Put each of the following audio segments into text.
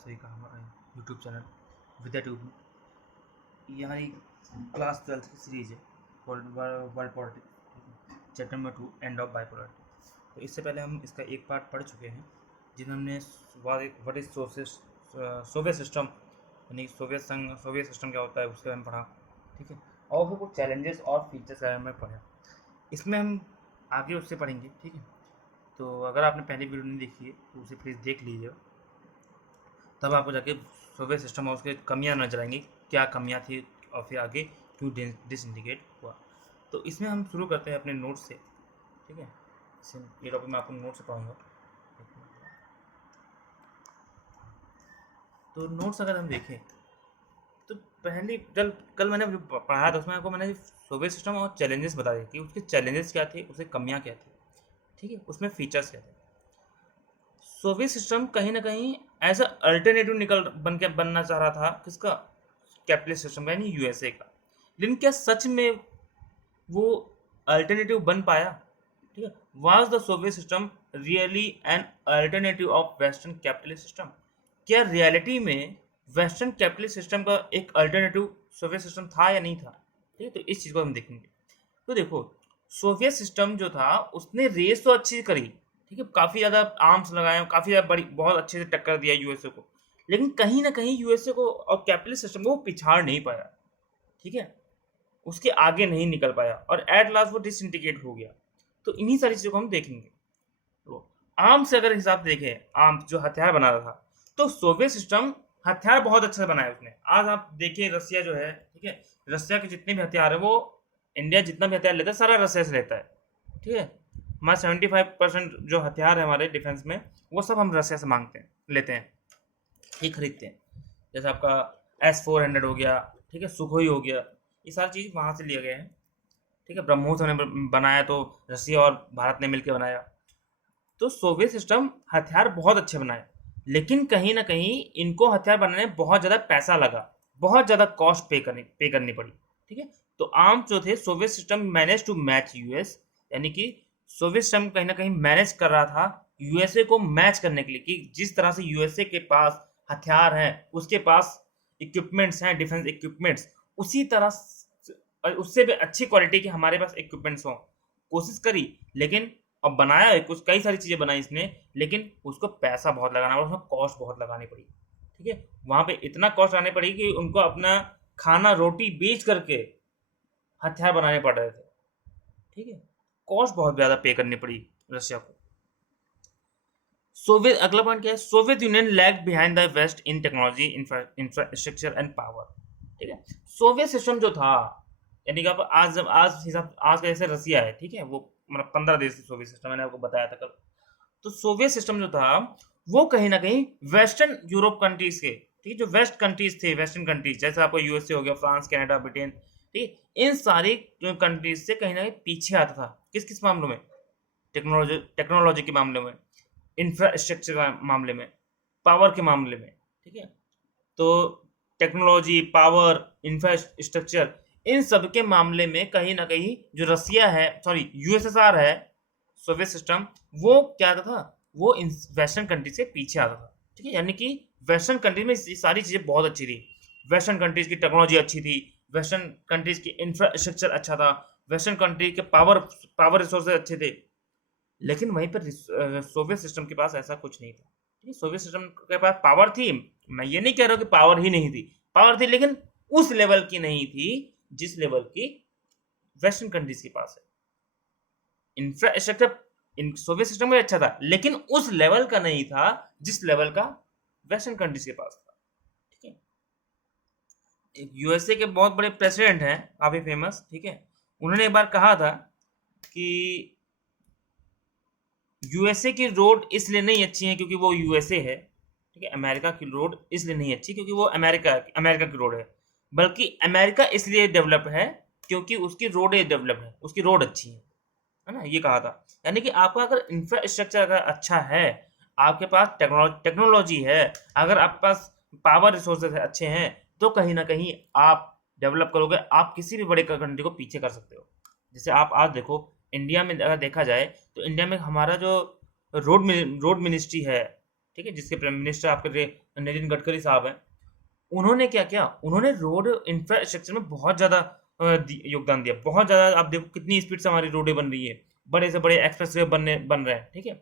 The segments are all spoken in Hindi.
सभी का हमारा यूट्यूब चैनल विद्या ट्यूब में। यहाँ एक क्लास 12 की सीरीज है world politics, chapter number 2 end of bipolarity. तो इससे पहले हम इसका एक पार्ट पढ़ चुके हैं जिसमें हमने व्हाट इज सोवियत सिस्टम, यानी सोवियत सिस्टम क्या होता है उसके बारे में पढ़ा। ठीक है, और फिर कुछ चैलेंजेस और फीचर्स के बारे में पढ़ा। इसमें हम आगे उससे पढ़ेंगे। ठीक है, तो अगर आपने पहली वीडियो नहीं देखी है तो उसे प्लीज़ देख लीजिए, तब आपको जाके सोवियत सिस्टम और उसके कमियां नजर आएंगी, क्या कमियां थी और फिर आगे क्यों डिसइंटीग्रेट हुआ। तो इसमें हम शुरू करते हैं अपने नोट्स से। ठीक है, ये टॉपिक मैं आपको नोट से पढ़ाऊंगा। तो नोट्स अगर हम देखें तो पहली कल मैंने जो पढ़ाया था उसमें आपको मैंने सोवियत सिस्टम और चैलेंजेस बता दिए कि उसके चैलेंजेस क्या थे, उसके कमियां क्या थी। ठीक है, उसमें फीचर्स क्या थे। सोवियत सिस्टम कहीं ना कहीं एज अ अल्टरनेटिव बनना चाह रहा था किसका, कैपिटलिस्ट सिस्टम का, यानी यूएसए का। लेकिन क्या सच में वो अल्टरनेटिव बन पाया? ठीक है, was the Soviet system really an alternative of western capitalist system? क्या रियलिटी में वेस्टर्न कैपिटलिस्ट सिस्टम का एक अल्टरनेटिव सोवियत सिस्टम था या नहीं था? ठीक है, तो इस चीज को हम देखेंगे। तो देखो, सोवियत सिस्टम जो था उसने रेस तो अच्छी करी, ठीक है, काफी ज्यादा आर्म्स लगाए, काफी ज्यादा बड़ी, बहुत अच्छे से टक्कर दिया यूएसए को, लेकिन कहीं ना कहीं यूएसए को और कैपिटलिस्ट सिस्टम को वो पिछाड़ नहीं पाया। ठीक है, उसके आगे नहीं निकल पाया और एट लास्ट वो डिसइंटीग्रेट हो गया। तो इन्हीं सारी चीजों को हम देखेंगे। तो आर्म्स से अगर हिसाब से देखें, आर्म्स जो हथियार बना रहा था, तो सोवियत सिस्टम हथियार बहुत अच्छा बनाया उसने। आज आप देखिए रसिया जो है, ठीक है, रसिया के जितने भी हथियार है वो इंडिया जितना भी हथियार लेता है सारा रसिया से लेता है। ठीक है, हमारा 75% जो हथियार है हमारे डिफेंस में वो सब हम रसिया से मांगते हैं, लेते हैं, ये खरीदते हैं। जैसे आपका S-400 हो गया, ठीक है, सुखोई हो गया, ये सारी चीज़ वहाँ से लिया गया है। ठीक है, ब्रह्मोस हमने बनाया तो रसिया और भारत ने मिलकर बनाया। तो सोवियत सिस्टम हथियार बहुत अच्छे बनाए, लेकिन कहीं ना कहीं इनको हथियार बनाने में बहुत ज़्यादा पैसा लगा, बहुत ज़्यादा कॉस्ट पे करनी पड़ी। ठीक है, तो आर्म्स जो थे Soviet system manage to match US, यानी कि सोवियत सिस्टम कहीं ना कहीं मैनेज कर रहा था यूएसए को मैच करने के लिए, कि जिस तरह से यूएसए के पास हथियार हैं, उसके पास इक्विपमेंट्स हैं, डिफेंस इक्विपमेंट्स, उसी तरह और उससे भी अच्छी क्वालिटी के हमारे पास इक्विपमेंट्स हों, कोशिश करी। लेकिन अब बनाया है कुछ, कई सारी चीज़ें बनाई इसने, लेकिन उसको पैसा बहुत लगाना पड़ा, उसमें कॉस्ट बहुत लगानी पड़ी। ठीक है, वहाँ पे इतना कॉस्ट लगानी पड़ी कि उनको अपना खाना रोटी बेच करके हथियार बनाने पड़ रहे थे। ठीक है, कॉस्ट बहुत ज़्यादा पे करनी पड़ी रशिया को। सोवियत, अगला पॉइंट क्या है, Soviet Union lag behind the West in technology, infrastructure and power. ठीक है, सोवियत सिस्टम जो था, यानी कि आप आज का जैसे रसिया है, ठीक है, वो मतलब 15 देश की सोवियत सिस्टम, मैंने आपको बताया था कल। तो सोवियत सिस्टम जो था वो कहीं ना कहीं वेस्टर्न यूरोप कंट्रीज के, ठीक है, जो वेस्ट कंट्रीज थे, वेस्टर्न कंट्रीज, जैसे आपको यूएसए हो गया, फ्रांस, कनाडा, ब्रिटेन, ठीक है, इन सारी कंट्रीज से कहीं ना कहीं पीछे आता था। किस किस मामलों में? टेक्नोलॉजी के मामले में, इंफ्रास्ट्रक्चर के मामले में, पावर के मामले में। ठीक है, तो टेक्नोलॉजी, पावर, इंफ्रास्ट्रक्चर, इन सब के मामले में कहीं ना कहीं जो रसिया है, सॉरी यूएसएसआर है, सोवियत सिस्टम, वो क्या था, वो इन वेस्टर्न कंट्रीज के पीछे आता था। ठीक है, यानी कि वेस्टर्न कंट्रीज में सारी चीजें बहुत अच्छी थी, वेस्टर्न कंट्रीज की टेक्नोलॉजी अच्छी थी, वेस्टर्न कंट्रीज की इंफ्रास्ट्रक्चर अच्छा था, वेस्टर्न कंट्रीज के पावर रिसोर्सेज अच्छे थे। लेकिन वहीं पर सोवियत सिस्टम के पास ऐसा कुछ नहीं था। ठीक है, सोवियत सिस्टम के पास पावर थी, मैं ये नहीं कह रहा हूँ कि पावर ही नहीं थी, पावर थी, लेकिन उस लेवल की नहीं थी जिस लेवल की वेस्टर्न कंट्रीज के पास है। इंफ्रास्ट्रक्चर इन सोवियत सिस्टम में अच्छा था, लेकिन उस लेवल का नहीं था जिस लेवल का वेस्टर्न कंट्रीज के पास था। ठीक है, यूएसए के बहुत बड़े प्रेसिडेंट हैं, काफी फेमस, ठीक है, उन्होंने एक बार कहा था कि यूएसए की रोड इसलिए नहीं अच्छी है क्योंकि वो यूएसए है, ठीक है, अमेरिका की रोड इसलिए नहीं अच्छी क्योंकि वो अमेरिका की रोड है, बल्कि अमेरिका इसलिए डेवलप है क्योंकि उसकी रोडें डेवलप है, उसकी रोड अच्छी है ना, ये कहा था। यानी कि आपका अगर इंफ्रास्ट्रक्चर अगर अच्छा है, आपके पास टेक्नोलॉजी है, अगर आपके पास पावर रिसोर्सेज अच्छे हैं, तो कहीं ना कहीं आप डेवलप करोगे, आप किसी भी बड़े कंट्री को पीछे कर सकते हो। जैसे आप आज देखो, इंडिया में अगर देखा जाए तो इंडिया में हमारा जो रोड मिनिस्ट्री है, ठीक है, जिसके प्राइम मिनिस्टर आपके नितिन गडकरी साहब हैं। उन्होंने क्या किया, उन्होंने रोड इंफ्रास्ट्रक्चर में बहुत ज़्यादा योगदान दिया, बहुत ज़्यादा। आप देखो कितनी स्पीड से हमारी रोडें बन रही है, बड़े से बड़े एक्सप्रेस वे बन रहे हैं, ठीक है।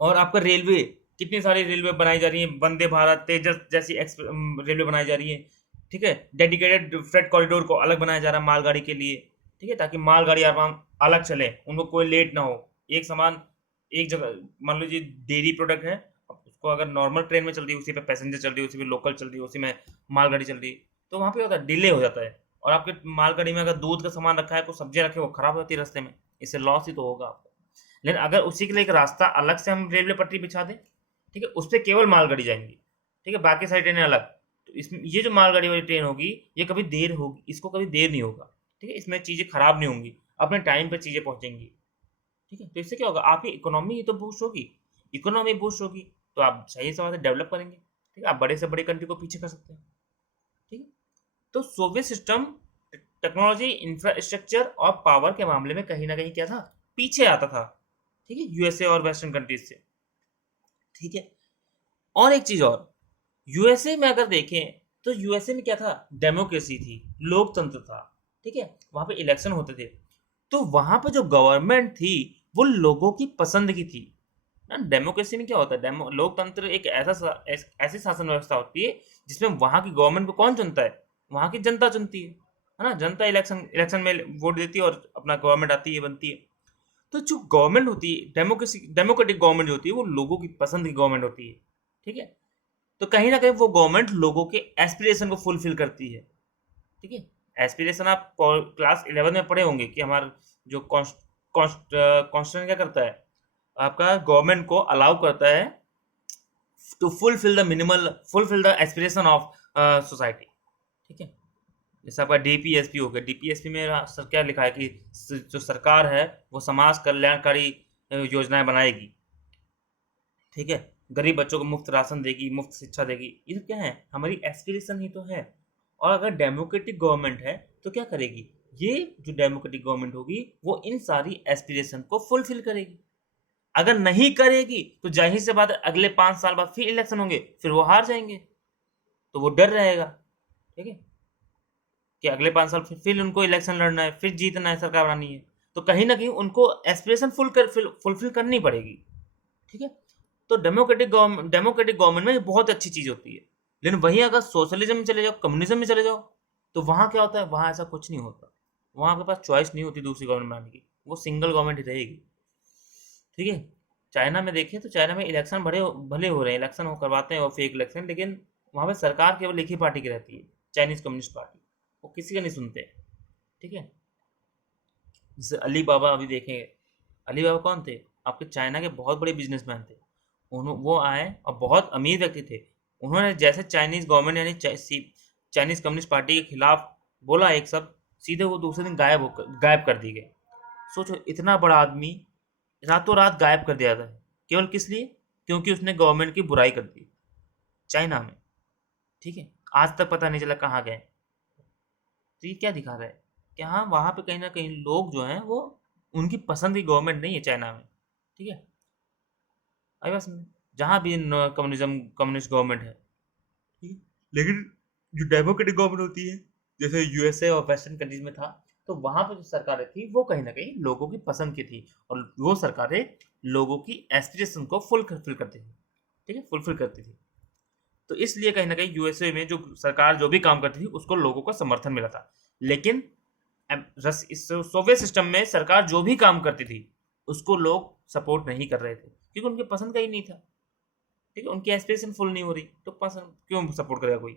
और आपका रेलवे, कितनी सारी रेलवे बनाई जा रही है, वंदे भारत, तेजस जैसी रेलवे बनाई जा रही है, ठीक है। डेडिकेटेड फ्रेट कॉरिडोर को अलग बनाया जा रहा है मालगाड़ी के लिए, ठीक है, ताकि मालगाड़ी आराम अलग चले, उनको कोई लेट ना हो। एक सामान एक जगह, मान लीजिए डेयरी प्रोडक्ट है, उसको अगर नॉर्मल ट्रेन में चल रही है, उसी पे पैसेंजर चल रही है, उसी पे लोकल चल रही है, उसी में मालगाड़ी चल रही है, तो वहाँ पे होता है डिले हो जाता है। और आपके मालगाड़ी में अगर दूध का सामान रखा है, कुछ सब्जियाँ रखे, वो खराब होती है रास्ते में, इससे लॉस ही तो होगा आपको। लेकिन अगर उसी के लिए एक रास्ता अलग से हम रेलवे पटरी बिछा दें, ठीक है, उस पर केवल मालगाड़ी जाएंगी, ठीक है, बाकी सारी ट्रेनें अलग, तो इसमें ये जो मालगाड़ी वाली ट्रेन होगी, ये कभी देर होगी, इसको कभी देर नहीं होगा, ठीक है, इसमें चीज़ें खराब नहीं होंगी, अपने टाइम पे चीज़ें पहुंचेंगी, ठीक है। तो इससे क्या होगा, आपकी इकोनॉमी ही तो बूस्ट होगी, इकोनॉमी बूस्ट होगी तो आप सही से डेवलप करेंगे, ठीक है, आप बड़े से बड़े कंट्री को पीछे कर सकते हैं, ठीक है। तो सोवियत सिस्टम टेक्नोलॉजी, इंफ्रास्ट्रक्चर और पावर के मामले में कहीं ना कहीं क्या था, पीछे आता था, ठीक है, यूएसए और वेस्टर्न कंट्रीज से, ठीक है। और एक चीज और, यूएसए में अगर देखें तो यूएसए में क्या था, डेमोक्रेसी थी, लोकतंत्र था, ठीक है, वहां पे इलेक्शन होते थे। तो वहां पे जो गवर्नमेंट थी वो लोगों की पसंद की थी ना। डेमोक्रेसी में क्या होता है, लोकतंत्र एक ऐसी शासन व्यवस्था होती है जिसमें वहां की गवर्नमेंट को कौन चुनता है, वहां की जनता चुनती है ना। जनता इलेक्शन इलेक्शन में वोट देती है और अपना गवर्नमेंट आती है, बनती है। तो जो गवर्नमेंट होती है, डेमोक्रेटिक गवर्नमेंट जो होती है, वो लोगों की पसंद की गवर्नमेंट होती है, ठीक है। तो कहीं ना कहीं वो गवर्नमेंट लोगों के एस्पिरेशन को फुलफिल करती है, ठीक है। एस्पिरेशन आप क्लास 11 में पढ़े होंगे कि हमारा जो कॉन्स्टिट्यूशन क्या करता है, आपका गवर्नमेंट को अलाउ करता है to fulfil the aspiration of society, ठीक है। जैसे आपका डीपीएसपी हो गया, डीपीएसपी में सर क्या लिखा है कि जो सरकार है वो समाज कल्याणकारी योजनाएं बनाएगी, ठीक है, गरीब बच्चों को मुफ्त राशन देगी, मुफ्त शिक्षा देगी, ये सब क्या है, हमारी एस्पिरेशन ही तो है। और अगर डेमोक्रेटिक गवर्नमेंट है तो क्या करेगी, ये जो डेमोक्रेटिक गवर्नमेंट होगी वो इन सारी एस्पिरेशन को फुलफिल करेगी। अगर नहीं करेगी तो जाहिर से बात है अगले 5 साल बाद फिर इलेक्शन होंगे, फिर वो हार जाएंगे, तो वो डर रहेगा, ठीक है, कि अगले 5 साल फिर उनको इलेक्शन लड़ना है, फिर जीतना है, सरकार बनानी है, तो कहीं ना कहीं उनको एस्पिरेशन फुलफिल करनी पड़ेगी, ठीक है। तो डेमोक्रेटिक गवर्नमेंट में बहुत अच्छी चीज होती है। लेकिन वहीं अगर सोशलिज्म में चले जाओ, कम्युनिज्म में चले जाओ, तो वहां क्या होता है, वहां ऐसा कुछ नहीं होता, वहां आपके पास चॉइस नहीं होती दूसरी गवर्नमेंट बनाने की, वो सिंगल गवर्नमेंट ही रहेगी, ठीक है। चाइना में देखें तो चाइना में इलेक्शन भले भले हो रहे हैं, इलेक्शन वो करवाते हैं, वो फेक इलेक्शन, लेकिन वहां पे सरकार केवल एक ही पार्टी की रहती है, चाइनीज कम्युनिस्ट पार्टी, वो किसी का नहीं सुनते, ठीक है। जैसे अली बाबा अभी देखेंगे, अली बाबा कौन थे, आपके चाइना के बहुत बड़े बिजनेसमैन थे। वो आए और बहुत अमीर व्यक्ति थे। उन्होंने जैसे चाइनीज गवर्नमेंट यानी चाइनीज कम्युनिस्ट पार्टी के खिलाफ बोला एक सब, सीधे वो दूसरे दिन गायब कर दिए गए। सोचो, इतना बड़ा आदमी रातों रात गायब कर दिया था, केवल किस लिए, क्योंकि उसने गवर्नमेंट की बुराई कर दी चाइना में, ठीक है। आज तक पता नहीं चला कहाँ गए। तो ये क्या दिखा रहा है कि हाँ, वहाँ पे कहीं ना कहीं लोग जो हैं वो, उनकी पसंद की गवर्नमेंट नहीं है चाइना में, ठीक है। आई बस, जहाँ भी कम्युनिस्ट गवर्नमेंट है, ठीक है। लेकिन जो डेमोक्रेटिक गवर्नमेंट होती है, जैसे यूएसए और वेस्टर्न कंट्रीज में था, तो वहां पर जो सरकारें थी वो कहीं ना कहीं लोगों की पसंद की थी, और वो सरकारें लोगों की एस्पिरेशन को फुलफिल करती थी, ठीक है, फुलफिल करती थी। तो इसलिए कहीं ना कहीं यूएसए में जो सरकार जो भी काम करती थी उसको लोगों का समर्थन मिला था। लेकिन इस सोवियत सिस्टम में सरकार जो भी काम करती थी उसको लोग सपोर्ट नहीं कर रहे थे, क्योंकि उनके पसंद का ही नहीं था, ठीक है, उनकी एस्पिरेशन फुल नहीं हो रही, तो पसंद क्यों सपोर्ट करेगा कोई,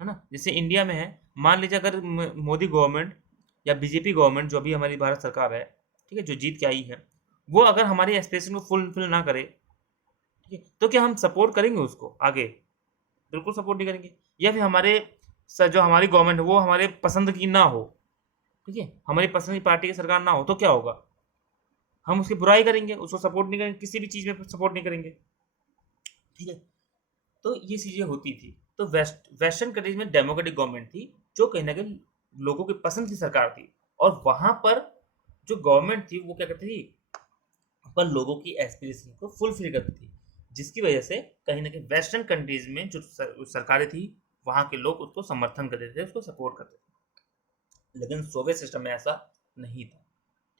है ना। जैसे इंडिया में है, मान लीजिए अगर मोदी गवर्नमेंट या बीजेपी गवर्नमेंट जो भी हमारी भारत सरकार है, ठीक है, जो जीत के आई है, वो अगर हमारी एस्पिरेशन को फुलफिल ना करे, ठीक है, तो क्या हम सपोर्ट करेंगे उसको आगे, बिल्कुल सपोर्ट नहीं करेंगे। या फिर जो हमारी गवर्नमेंट है वो हमारे पसंद की ना हो, ठीक है, हमारी पसंद की पार्टी की सरकार ना हो, तो क्या होगा, हम उसकी बुराई करेंगे, उसको सपोर्ट नहीं करेंगे, किसी भी चीज़ में सपोर्ट नहीं करेंगे, ठीक है। तो ये चीज़ें होती थी। तो वेस्टर्न कंट्रीज में डेमोक्रेटिक गवर्नमेंट थी जो कहीं ना कहीं लोगों की पसंद की सरकार थी, और वहां पर जो गवर्नमेंट थी वो क्या करती थी, पर लोगों की एस्पिरेशन को फुलफिल करती थी, जिसकी वजह से कहीं ना कहीं वेस्टर्न कंट्रीज में जो सरकारें थी वहाँ के लोग उसको समर्थन करते थे, उसको सपोर्ट करते थे। लेकिन सोवियत सिस्टम में ऐसा नहीं था।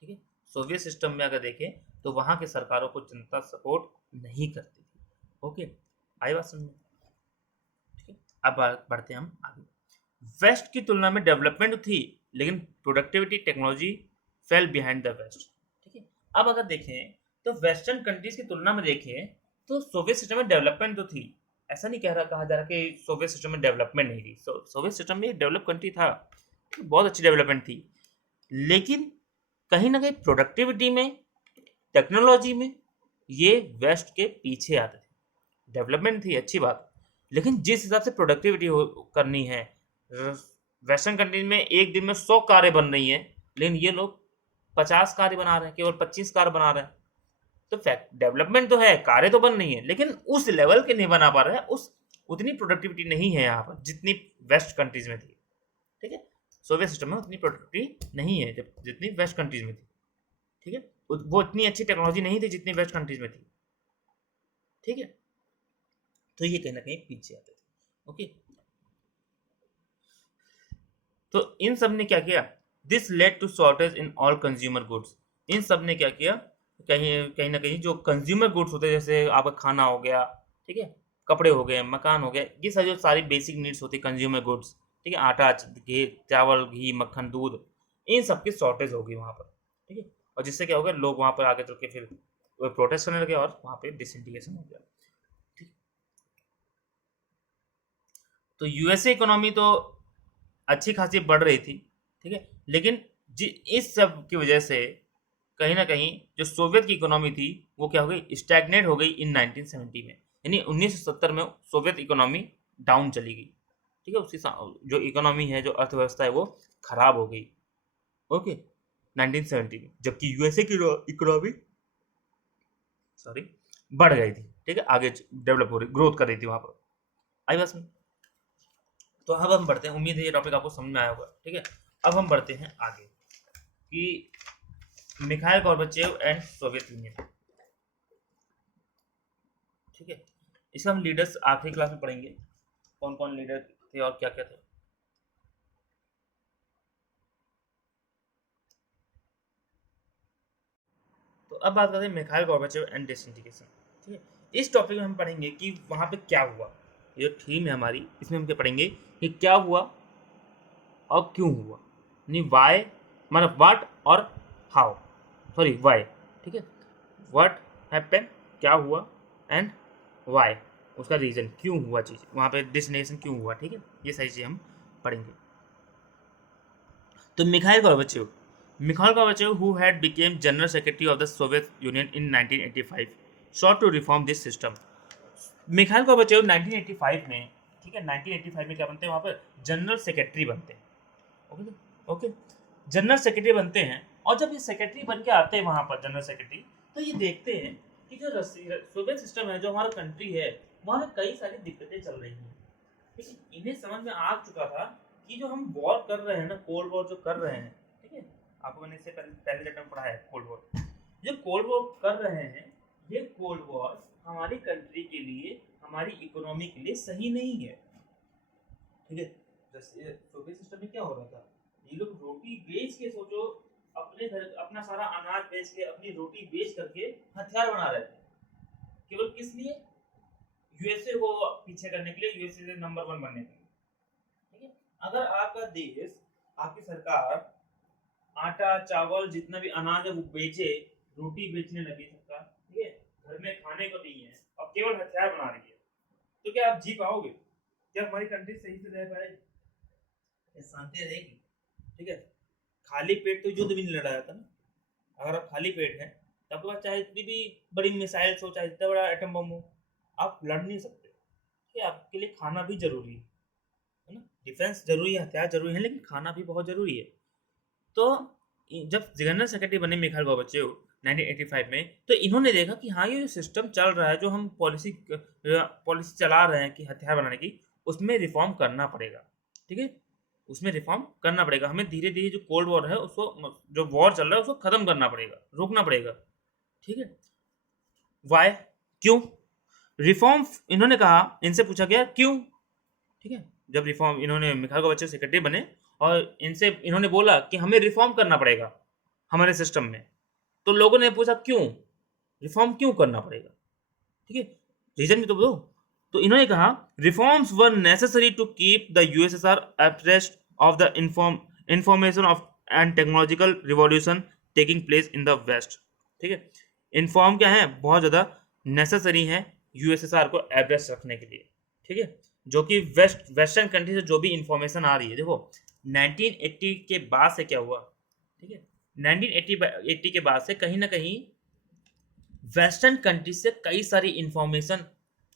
ठीक है, सोवियत सिस्टम में अगर देखें तो वहाँ की सरकारों को जनता सपोर्ट नहीं करती थी। ओके, आई बात समझ में? ठीक है, अब बढ़ते हैं हम आगे। वेस्ट की तुलना में डेवलपमेंट थी, लेकिन productivity technology fell behind the West. ठीक है, अब अगर देखें तो वेस्टर्न कंट्रीज की तुलना में देखें तो सोवियत सिस्टम में डेवलपमेंट तो थी। ऐसा नहीं कहा जा रहा कि सोवियत सिस्टम में डेवलपमेंट नहीं थी। सोवियत सिस्टम में डेवलप कंट्री था, बहुत अच्छी डेवलपमेंट थी, लेकिन कहीं ना कहीं प्रोडक्टिविटी में, टेक्नोलॉजी में ये वेस्ट के पीछे आते थे। डेवलपमेंट थी अच्छी बात, लेकिन जिस हिसाब से प्रोडक्टिविटी करनी है, वेस्टर्न कंट्रीज में एक दिन में 100 कारें बन रही हैं, लेकिन ये लोग 50 कारें बना रहे हैं, केवल 25 कार बना रहे हैं। तो फैक्ट डेवलपमेंट तो है, कारें तो बन रही हैं, लेकिन उस लेवल के नहीं बना पा रहे हैं, उस उतनी प्रोडक्टिविटी नहीं है यहाँ पर जितनी वेस्ट कंट्रीज में थी। ठीक है, सोवियत सिस्टम में उतनी प्रोडक्टिविटी नहीं है जब जितनी वेस्ट कंट्रीज में थी। ठीक है, वो इतनी अच्छी टेक्नोलॉजी नहीं थी जितनी वेस्ट कंट्रीज में थी। ठीक है, तो ये कहीं ना कहीं पीछे आते थे। ओके, तो इन सब ने क्या किया, this led to shortage in all consumer goods. इन सब ने क्या किया, कहीं कहीं ना कहीं जो कंज्यूमर गुड्स होते हैं, जैसे आपका खाना हो गया, ठीक है, कपड़े हो गए, मकान हो गया, ये सारी जो सारी बेसिक नीड्स होती है कंज्यूमर गुड्स, ठीक है, आटा, घी, चावल, घी, मक्खन, दूध, इन सब की शॉर्टेज होगी वहाँ पर। ठीक है, और जिससे क्या हो गया, लोग वहाँ पर आगे चल के फिर प्रोटेस्ट करने लगे और वहाँ पे डिसइंटीग्रेशन हो गया। ठीक, तो यूएसए इकोनॉमी तो अच्छी खासी बढ़ रही थी। ठीक है, लेकिन इस सब की वजह से कहीं ना कहीं जो सोवियत की इकोनॉमी थी वो क्या हो गई, स्टैग्नेट हो गई इन 1970 में, यानी 1970 में सोवियत इकोनॉमी डाउन चली गई। ठीक है, उसकी जो इकोनॉमी है, जो अर्थव्यवस्था है, वो खराब हो गई। ओके, 1970 में, जबकि यूएसए की इकोनॉमी बढ़ गई थी। ठीक है, आगे डेवलप हो रही, ग्रोथ कर रही थी वहां पर। आई बस में, तो अब हम बढ़ते हैं, उम्मीद है ये टॉपिक आपको समझ में आया होगा। ठीक है, अब हम बढ़ते हैं आगे कि Mikhail Gorbachev and Soviet Union. ठीक है, इसका हम लीडर्स आखिरी क्लास में पढ़ेंगे, कौन कौन लीडर थे और क्या क्या थे। तो अब बात करते हैं मिखाइल गोर्बाचेव एंड डिसइंटीग्रेशन। ठीक है, इस टॉपिक में हम पढ़ेंगे कि वहां पे क्या हुआ, ये थीम है हमारी, इसमें हम क्या पढ़ेंगे कि क्या हुआ और क्यों हुआ, नहीं वाई, मतलब व्हाट और हाउ, सॉरी वाई। ठीक है, व्हाट हैपन, क्या हुआ, एंड वाई, उसका रीजन, क्यों हुआ चीज़, वहाँ पे डिसइंटीग्रेशन क्यों हुआ। ठीक है, ये सारी चीज़ें हम पढ़ेंगे। तो Mikhail Gorbachev who had became general secretary of the Soviet Union in 1985 sought to reform this system। Mikhail Gorbachev 1985 में, ठीक है, 1985 में क्या बनते हैं, वहाँ पर जनरल सेक्रेटरी बनते हैं। ओके ओके, जनरल सेक्रेटरी बनते हैं, और जब ये सेक्रेटरी बन के आते हैं वहाँ पर जनरल सेक्रेटरी, तो ये देखते हैं कि जो सोवियत सिस्टम है, जो हमारा कंट्री है, वहाँ में कई सारी दिक्कतें चल रही हैं। ठीक है, इन्हें समझ में आ चुका था कि जो हम वॉर कर रहे हैं ना, कोल्ड वॉर जो कर रहे हैं, ठीक है, आपको मैंने इससे पहले चैप्टर में पढ़ा है कोल्ड वॉर, जो कोल्ड वॉर कर रहे हैं, ये कोल्ड वॉर हमारी कंट्री के लिए, हमारी इकोनॉमी के लिए सही नहीं है। ठीक है, जैसे सोवियत सिस्टम में क्या हो रहा था, ये लोग रोटी बेच के, सोचो, अपने घर अपना सारा अनाज बेच के, अपनी रोटी बेच करके हथियार बना रहे थे, केवल किस लिए, यूएसए को पीछे करने के लिए, यूएसए से नंबर 1 बनने के लिए। ठीक है, अगर आपका देश, आपकी सरकार आटा, चावल, जितना भी अनाज है वो बेचे, रोटी बेचने लगी सरकार, ठीक है, घर में खाने को नहीं है और केवल हथियार बना रही है, तो क्या आप जी पाओगे? क्या हमारी कंट्री सही से रह पाएगी? शांति रहेगी? ठीक है, खाली पेट तो युद्ध भी नहीं लड़ा जाता ना। अगर आप खाली पेट है तो आपके पास चाहे इतनी भी बड़ी मिसाइल हो, चाहे इतना बड़ा एटम बम हो, आप लड़ नहीं सकते। ठीक है, आपके लिए खाना भी जरूरी है ना, डिफेंस जरूरी है, हथियार जरूरी है, लेकिन खाना भी बहुत जरूरी है। तो जब जनरल सेक्रेटरी बने मिखाइल गोर्बाचेव 1985 में, तो इन्होंने देखा कि हाँ, ये जो सिस्टम चल रहा है, जो हम पॉलिसी चला रहे हैं कि हथियार बनाने की, उसमें रिफॉर्म करना पड़ेगा। ठीक है, उसमें रिफॉर्म करना पड़ेगा, हमें धीरे धीरे जो कोल्ड वॉर है उसको, जो वॉर चल रहा है उसको खत्म करना पड़ेगा, रोकना पड़ेगा। ठीक है, वाई, क्यों? रिफॉर्म, इन्होंने कहा, इनसे पूछा गया क्यों, ठीक है, जब रिफॉर्म, इन्होंने मिखाइल गोर्बाचेव सेक्रेटरी बने और इनसे इन्होंने बोला कि हमें रिफॉर्म करना पड़ेगा हमारे सिस्टम में, तो लोगों ने पूछा क्यों, रिफॉर्म क्यों करना पड़ेगा, ठीक है, रीजन भी तो दो। तो इन्होंने कहा reforms were necessary to keep the USSR abreast of the information of and technological revolution taking place in the West, ठीक है, इन्फॉर्म क्या है, बहुत ज्यादा नेसेसरी है यूएसएसआर को एब्रेस्ट रखने के लिए, ठीक है, जो कि वेस्टर्न कंट्री से जो भी इंफॉर्मेशन आ रही है, देखो 1980 के बाद से क्या हुआ, ठीक है, 1980 के बाद से कहीं ना कहीं वेस्टर्न कंट्री से कई सारी इंफॉर्मेशन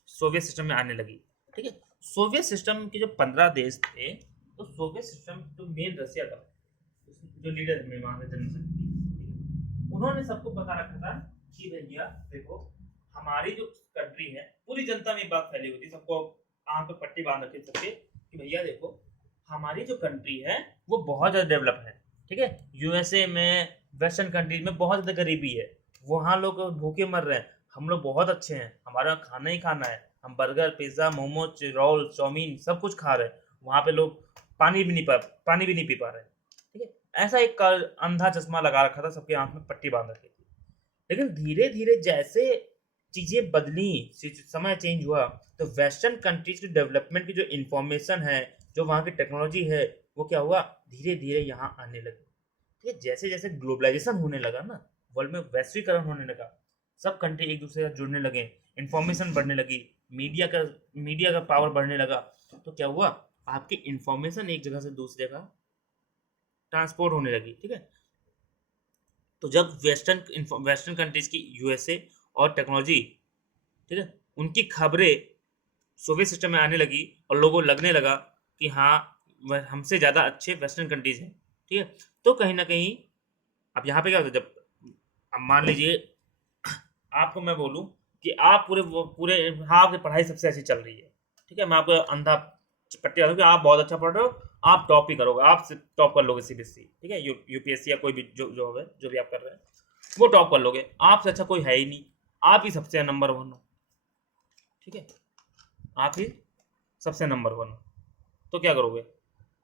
सोवियत सिस्टम में आने लगी, ठीक है, सोवियत सिस्टम के जो 15 देश थे, तो सोवियत सिस्टम जो मेन रसिया था, जो लीडर में वहां के जनरल, उन्होंने सबको बता रखा था कि भैया देखो हमारी जो कंट्री है, पूरी जनता में बात फैली हुई थी, सबको आंख पे पट्टी बांध रखी सबके कि भैया देखो हमारी जो कंट्री है वो बहुत ज्यादा डेवलप है, ठीक है, यूएसए में, वेस्टर्न कंट्रीज में बहुत ज्यादा गरीबी है, वहाँ लोग भूखे मर रहे हैं, हम लोग बहुत अच्छे हैं, हमारा खाना ही खाना है, हम burger, pizza, momos, roll, chow mein सब कुछ खा रहे हैं, वहाँ पे लोग पानी भी नहीं पी पा रहे, ठीक है, ऐसा एक अंधा चश्मा लगा रखा था, सबके आंख में पट्टी बांध रखी थी। लेकिन धीरे धीरे जैसे चीजें बदली, समय चेंज हुआ, तो वेस्टर्न कंट्रीज की डेवलपमेंट की जो इंफॉर्मेशन है, जो वहाँ की टेक्नोलॉजी है, वो क्या हुआ, धीरे धीरे यहाँ आने लगी, ठीक है, जैसे जैसे ग्लोबलाइजेशन होने लगा ना, वर्ल्ड में वैश्वीकरण होने लगा, सब कंट्री एक दूसरे से जुड़ने लगे, इंफॉर्मेशन बढ़ने लगी, मीडिया का पावर बढ़ने लगा, तो क्या हुआ, आपकी इंफॉर्मेशन एक जगह से दूसरी जगह ट्रांसपोर्ट होने लगी, ठीक है, तो जब वेस्टर्न कंट्रीज की यूएसए और टेक्नोलॉजी, ठीक है, उनकी खबरें सोवियत सिस्टम में आने लगी और लोगों को लगने लगा कि हाँ वह हमसे ज़्यादा अच्छे वेस्टर्न कंट्रीज हैं, ठीक है, तो कहीं ना कहीं अब यहाँ पे क्या होता है, जब अब मान लीजिए आपको मैं बोलूँ कि आप पूरे हाँ आपकी पढ़ाई सबसे अच्छी चल रही है, ठीक है, मैं आपको अंधा पट्टी डालूँ कि आप बहुत अच्छा पढ़ रहे हो, आप टॉप ही करोगे, आप टॉप कर लोगे सीबीएसई, ठीक है, यूपीएससी या कोई भी जो जॉब है जो भी आप कर रहे हैं वो टॉप कर लोगे, आपसे अच्छा कोई है ही नहीं, आप ही सबसे नंबर 1 हो, ठीक है, आप ही सबसे नंबर 1 हो, तो क्या करोगे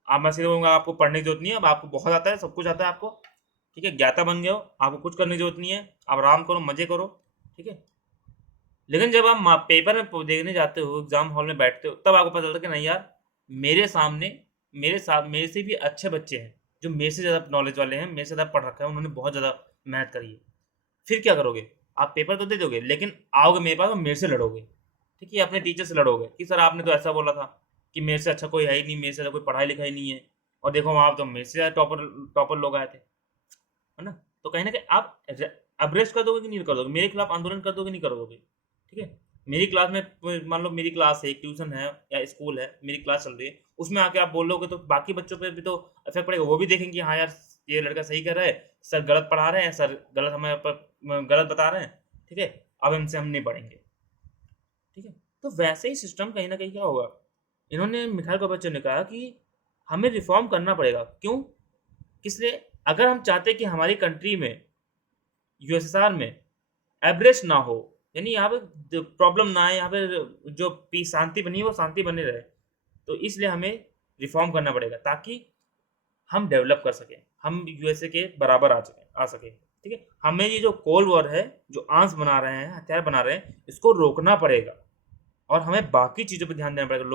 आप, मैं सीधे बोलूँगा आपको पढ़ने की जरूरत नहीं है, अब आपको बहुत आता है, सब कुछ आता है आपको, ठीक है, ज्ञाता बन गए हो, आपको कुछ करने की जरूरत नहीं है, आप आराम करो, मजे करो, ठीक है, लेकिन जब आप पेपर में देखने जाते हो, एग्जाम हॉल में बैठते हो, तब आपको पता चलता है कि नहीं यार, मेरे सामने मेरे से भी अच्छे बच्चे हैं, जो मेरे से ज़्यादा नॉलेज वाले हैं, मेरे से ज़्यादा पढ़ रखा है, उन्होंने बहुत ज़्यादा मेहनत करी है, फिर क्या करोगे, आप पेपर तो दे दोगे, लेकिन आओगे मेरे पास और मेरे से लड़ोगे, ठीक है, अपने टीचर से लड़ोगे कि सर आपने तो ऐसा बोला था कि मेरे से अच्छा कोई है ही नहीं, मेरे से अच्छा कोई पढ़ाई लिखाई नहीं है, और देखो वहाँ तो मेरे से ज़्यादा टॉपर टॉपर लोग आए थे, है ना, तो कहीं ना कहीं आप अब्रेस्ट कर दोगे कि नहीं कर दोगे, मेरे खिलाफ आंदोलन कर दोगे नहीं कर दोगे, ठीक है, मेरी क्लास में मान लो मेरी क्लास है, एक ट्यूशन है या स्कूल है, मेरी क्लास चल रही है, उसमें आके आप बोलोगे तो बाकी बच्चों पे भी तो इफेक्ट पड़ेगा, वो भी देखेंगे हाँ यार ये लड़का सही कर रहा है, सर गलत पढ़ा रहे हैं, सर गलत हमें पर गलत बता रहे हैं, ठीक है, अब इनसे हम नहीं पढ़ेंगे, ठीक है, तो वैसे ही सिस्टम कहीं ना कहीं क्या होगा, इन्होंने मिखाइल गोर्बाचेव ने कहा कि हमें रिफॉर्म करना पड़ेगा, क्यों, किस लिए, अगर हम चाहते कि हमारी कंट्री में, यूएसएसआर में एवरेज ना हो, यानी यहाँ पे प्रॉब्लम ना आए, यहाँ पे जो पीस शांति बनी है वो शांति बनी रहे, तो इसलिए हमें रिफॉर्म करना पड़ेगा ताकि हम डेवलप कर सकें, हम यूएसए के बराबर आ सके, ठीक है, हमें ये जो कोल्ड वॉर है, जो आर्म्स बना रहे हैं, हथियार बना रहे हैं, इसको रोकना पड़ेगा, और हमें बाकी चीज़ों पर ध्यान देना पड़ेगा,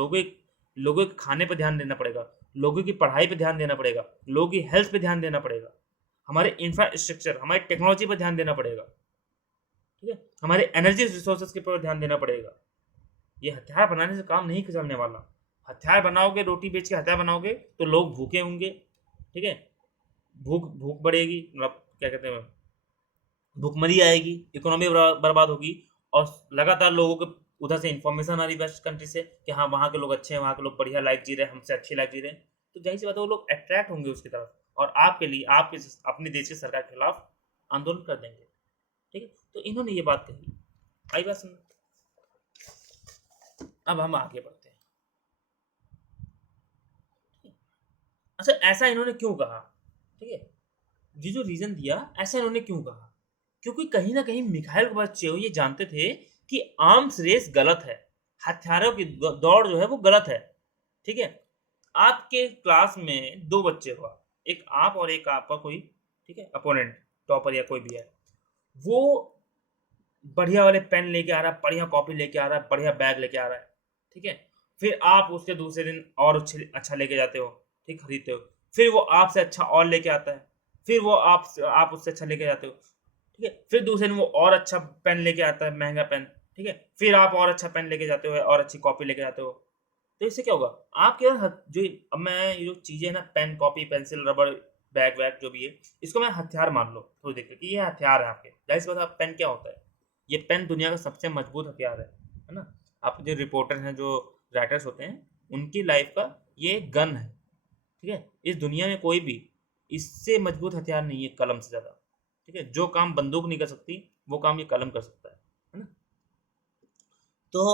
लोगों के खाने पर ध्यान देना पड़ेगा, लोगों की पढ़ाई पर ध्यान देना पड़ेगा, लोगों की हेल्थ पे ध्यान देना पड़ेगा, हमारे इंफ्रास्ट्रक्चर, हमारी टेक्नोलॉजी पर ध्यान देना पड़ेगा, ठीक है, हमारे एनर्जी रिसोर्सेज के ऊपर ध्यान देना पड़ेगा, ये हथियार बनाने से काम नहीं चलने वाला, हथियार बनाओगे, रोटी बेच के हथियार बनाओगे तो लोग भूखे होंगे, ठीक है, भूख भूख बढ़ेगी, मतलब क्या कहते हैं, भूखमरी आएगी, इकोनॉमी बर्बाद होगी, और लगातार लोगों को उधर से इंफॉर्मेशन आ रही वेस्ट कंट्री से कि हाँ वहाँ के लोग अच्छे हैं, वहाँ के लोग बढ़िया लाइफ जी रहे हैं, हमसे अच्छी लाइफ जी रहे हैं, तो जाहिर सी बात है वो लोग अट्रैक्ट होंगे उसकी तरफ, और आपके लिए आपके अपने देश की सरकार के खिलाफ आंदोलन कर देंगे, ठीक है, तो इन्होंने ये बात कही, आई बात समझ, अब हम आगे बढ़ते हैं, अच्छा ऐसा इन्होंने क्यों कहा, ठीक है, ये जो रीजन दिया ऐसा इन्होंने क्यों कहा, क्योंकि कहीं ना कहीं मिखाइल गोर्बाचेव ये जानते थे कि आर्म्स रेस गलत है, हथियारों की दौड़ जो है वो गलत है। ठीक है, आपके क्लास में दो बच्चे हुआ, एक आप और एक आपका कोई, ठीक है, अपोनेंट, टॉपर या कोई भी है, वो बढ़िया वाले पेन लेके आ रहा है, बढ़िया कॉपी लेके आ रहा है, बढ़िया बैग लेके आ रहा है, ठीक है। फिर आप उसके दूसरे दिन और अच्छा लेके जाते हो, ठीक, खरीदते हो। फिर वो आपसे अच्छा और लेके आता है, फिर वो आप उससे अच्छा लेके जाते हो, ठीक है। फिर दूसरे दिन वो और अच्छा पेन लेके आता है, महंगा पेन, ठीक है। फिर आप और अच्छा पेन लेके जाते हो और अच्छी कॉपी लेके जाते हो। तो इससे क्या होगा, आप केवल जो, अब मैं ये जो चीजें ना, पेन, कॉपी, पेंसिल, रबड़, बैग वैग जो भी है, इसको मैं हथियार मान लो थोड़ी देर के कि ये हथियार है आपके। जाहिर सी बात है, पेन क्या होता है, ये पेन दुनिया का सबसे मजबूत हथियार है ना। आप जो रिपोर्टर हैं, जो राइटर्स होते हैं, उनकी लाइफ का ये गन है, ठीक है। इस दुनिया में कोई भी इससे मजबूत हथियार नहीं है कलम से ज़्यादा, ठीक है। जो काम बंदूक नहीं कर सकती, वो काम ये कलम कर सकता है ना। तो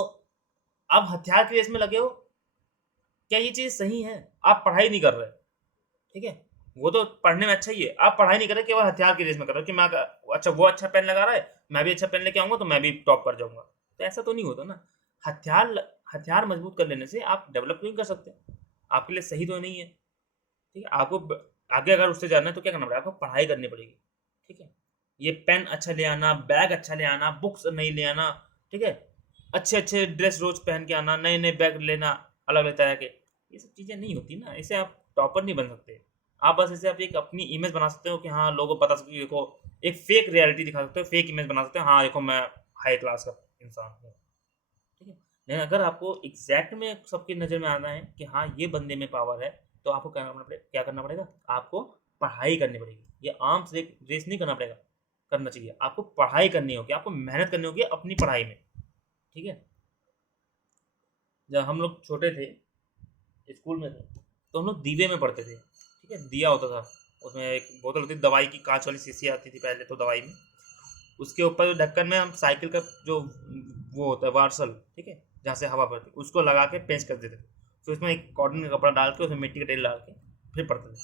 आप हथियार की रेस में लगे हो, क्या ये चीज़ सही है? आप पढ़ाई नहीं कर रहे, ठीक है। वो तो पढ़ने में अच्छा ही है, आप पढ़ाई नहीं कर रहे, केवल हथियार की रेस में कर रहे हो कि मैं अच्छा, वो अच्छा पेन लगा रहा है, मैं भी अच्छा पेन लेके आऊंगा तो मैं भी टॉप कर जाऊंगा। तो ऐसा तो नहीं होता ना। हथियार हथियार मजबूत कर लेने से आप डेवलप नहीं कर सकते, आपके लिए सही तो नहीं है, ठीक है। आपको आगे अगर उससे जाना है तो क्या करना पड़ेगा, आपको पढ़ाई करनी पड़ेगी, ठीक है। ये पेन अच्छा ले आना, बैग अच्छा ले आना, बुक्स नहीं ले आना, ठीक है, अच्छे अच्छे ड्रेस रोज पहन के आना, नए नए बैग लेना अलग अलग तरह के, ये सब चीज़ें नहीं होती ना। इससे आप टॉपर नहीं बन सकते। आप बस इसे आप एक अपनी इमेज बना सकते हो कि हाँ, लोगों को बता सकते हो, देखो, एक फेक रियलिटी दिखा सकते हो, फेक इमेज बना सकते हो, हाँ देखो मैं हाई क्लास का इंसान हूँ, ठीक है। लेकिन अगर आपको एग्जैक्ट में सबकी नज़र में आना है कि हाँ ये बंदे में पावर है, तो आपको क्या करना पड़ेगा, आपको पढ़ाई करनी पड़ेगी। ये आर्म्स रेस नहीं करना चाहिए, आपको पढ़ाई करनी होगी, आपको मेहनत करनी होगी अपनी पढ़ाई में, ठीक है। जब हम लोग छोटे थे, स्कूल में थे, तो हम लोग दीवे में पढ़ते थे, ठीक है। दिया होता था, उसमें एक बोतल होती थी दवाई की, कांच वाली शीशी आती थी पहले तो दवाई में, उसके ऊपर जो ढक्कन में हम साइकिल का जो वो होता है वार्सल, ठीक है, जहाँ से हवा भरती, उसको लगा के पेंच कर देते थे। फिर उसमें एक कॉटन का कपड़ा डाल के उसमें मिट्टी का तेल डाल के फिर पढ़ते थे,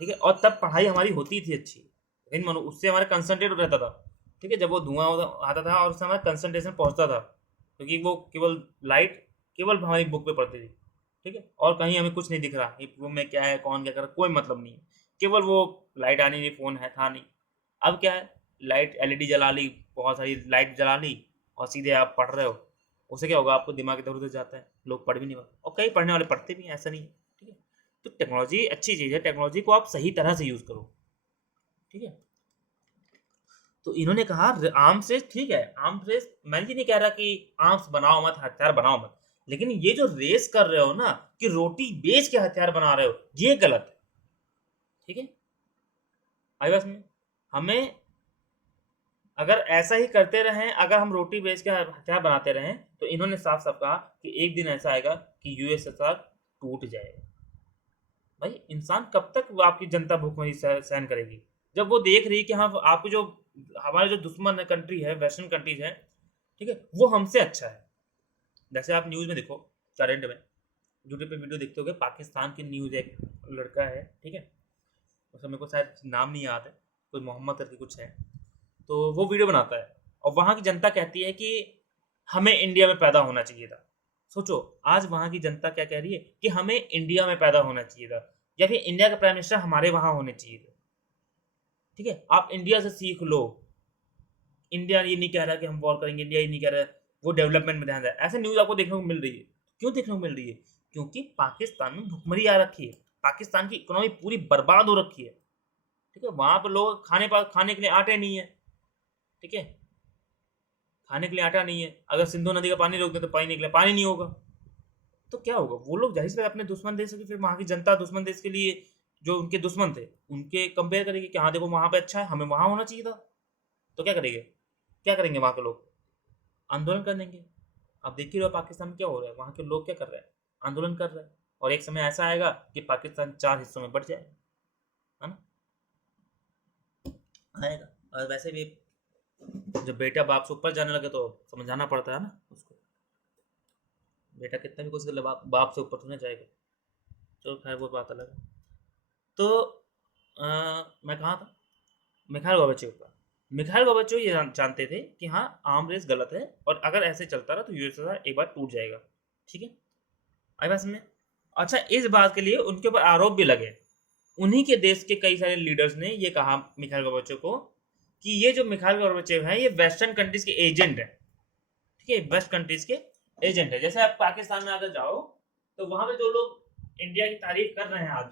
ठीक है। और तब पढ़ाई हमारी होती थी अच्छी, लेकिन मानो उससे हमारा कंसंट्रेट रहता था, ठीक है। जब वो धुआं आता था और उससे हमारा कंसंट्रेशन पहुंचता था, क्योंकि वो केवल लाइट केवल हमारी बुक पे पड़ती थी, ठीक है। और कहीं हमें कुछ नहीं दिख रहा, एक रूम में क्या है, कौन क्या कर रहा, कोई मतलब नहीं है, केवल वो लाइट आनी नहीं, फोन है था नहीं। अब क्या है, लाइट एलईडी जला ली, बहुत सारी लाइट जला ली, और सीधे आप पढ़ रहे हो। उससे क्या होगा, आपको दिमाग इधर उधर जाता है, लोग पढ़ भी नहीं पाते, और कई पढ़ने वाले पढ़ते भी हैं, ऐसा नहीं है, ठीक है। तो टेक्नोलॉजी अच्छी चीज़ है, टेक्नोलॉजी को आप सही तरह से यूज़ करो, ठीक है। तो इन्होंने कहा आर्म्स रेस ठीक है, आर्म्स रेस मैं ये नहीं कह रहा कि आर्म्स बनाओ मत, हथियार बनाओ मत, लेकिन ये जो रेस कर रहे हो ना, कि रोटी बेच के हथियार बना रहे हो, ये गलत है, ठीक है। आई बात में, हमें अगर ऐसा ही करते रहें, अगर हम रोटी बेच के हथियार बनाते रहें, तो इन्होंने साफ साफ कहा कि एक दिन ऐसा आएगा कि यूएसएसआर टूट जाएगा। भाई इंसान कब तक वो आपकी जनता भूखमरी सहन करेगी, जब वो देख रही कि हाँ, आपको जो हमारे जो दुश्मन कंट्री है, वेस्टर्न कंट्रीज है, ठीक है, वो हमसे अच्छा है। जैसे आप न्यूज़ में देखो, करंट में यूट्यूब पे वीडियो देखते होगे, पाकिस्तान की न्यूज़, एक लड़का है, ठीक है, उसका मेरे को शायद नाम नहीं याद है, कोई मोहम्मद करके कुछ है, तो वो वीडियो बनाता है, और वहाँ की जनता कहती है कि हमें इंडिया में पैदा होना चाहिए था। सोचो, आज वहाँ की जनता क्या कह रही है कि हमें इंडिया में पैदा होना चाहिए था, या फिर इंडिया का प्राइम मिनिस्टर हमारे वहाँ होने चाहिए थे, ठीक है। आप इंडिया से सीख लो। इंडिया ये नहीं कह रहा कि हम वॉर करेंगे, इंडिया ये नहीं कह रहा वो डेवलपमेंट में ध्यान दें, ऐसे न्यूज़ आपको देखने को मिल रही है। क्यों देखने को मिल रही है? क्योंकि पाकिस्तान में भुखमरी आ रखी है, पाकिस्तान की इकोनॉमी पूरी बर्बाद हो रखी है, ठीक है। वहाँ पर लोग खाने के लिए आटे नहीं है, ठीक है, खाने के लिए आटा नहीं है। अगर सिंधु नदी का पानी रोक दे तो पानी निकले, पानी नहीं होगा, तो क्या होगा, वो लोग जाहिर सी बात अपने दुश्मन देश की, फिर वहाँ की जनता दुश्मन देश के लिए, जो उनके दुश्मन थे उनके कंपेयर करेगी कि हाँ देखो वहाँ पे अच्छा है, हमें वहाँ होना चाहिए था। तो क्या करेंगे, क्या करेंगे वहाँ के लोग? आंदोलन कर देंगे। अब देख ही रहे हो पाकिस्तान में क्या हो रहा है, वहाँ के लोग क्या कर रहे हैं, आंदोलन कर रहे हैं। और एक समय ऐसा आएगा कि पाकिस्तान 4 हिस्सों में बट जाएगा, है ना, आएगा। और वैसे भी जब बेटा बाप से ऊपर जाने लगे तो समझाना पड़ता है ना उसको, बेटा कितना भी कुछ कर ले, बाप से ऊपर तो नहीं जाएगा। चलो खैर, वो बात अलग है। तो मैं कहाँ था, मिखाइल गोर्बाचेव का, मिखाइल गोर्बाचेव ये जानते थे कि हाँ आर्म रेस गलत है और अगर ऐसे चलता रहा तो यूएसएसआर एक बार टूट जाएगा। ठीक है, आई बात समझ में? अच्छा, इस बात के लिए उनके ऊपर आरोप भी लगे। उन्हीं के देश के कई सारे लीडर्स ने ये कहा मिखाइल गोर्बाचेव को कि ये जो मिखाइल गोर्बाचेव है ये वेस्टर्न कंट्रीज के एजेंट है। ठीक है, वेस्ट कंट्रीज के एजेंट है। जैसे आप पाकिस्तान में अगर जाओ तो वहां पे जो लोग इंडिया की तारीफ कर रहे हैं आज,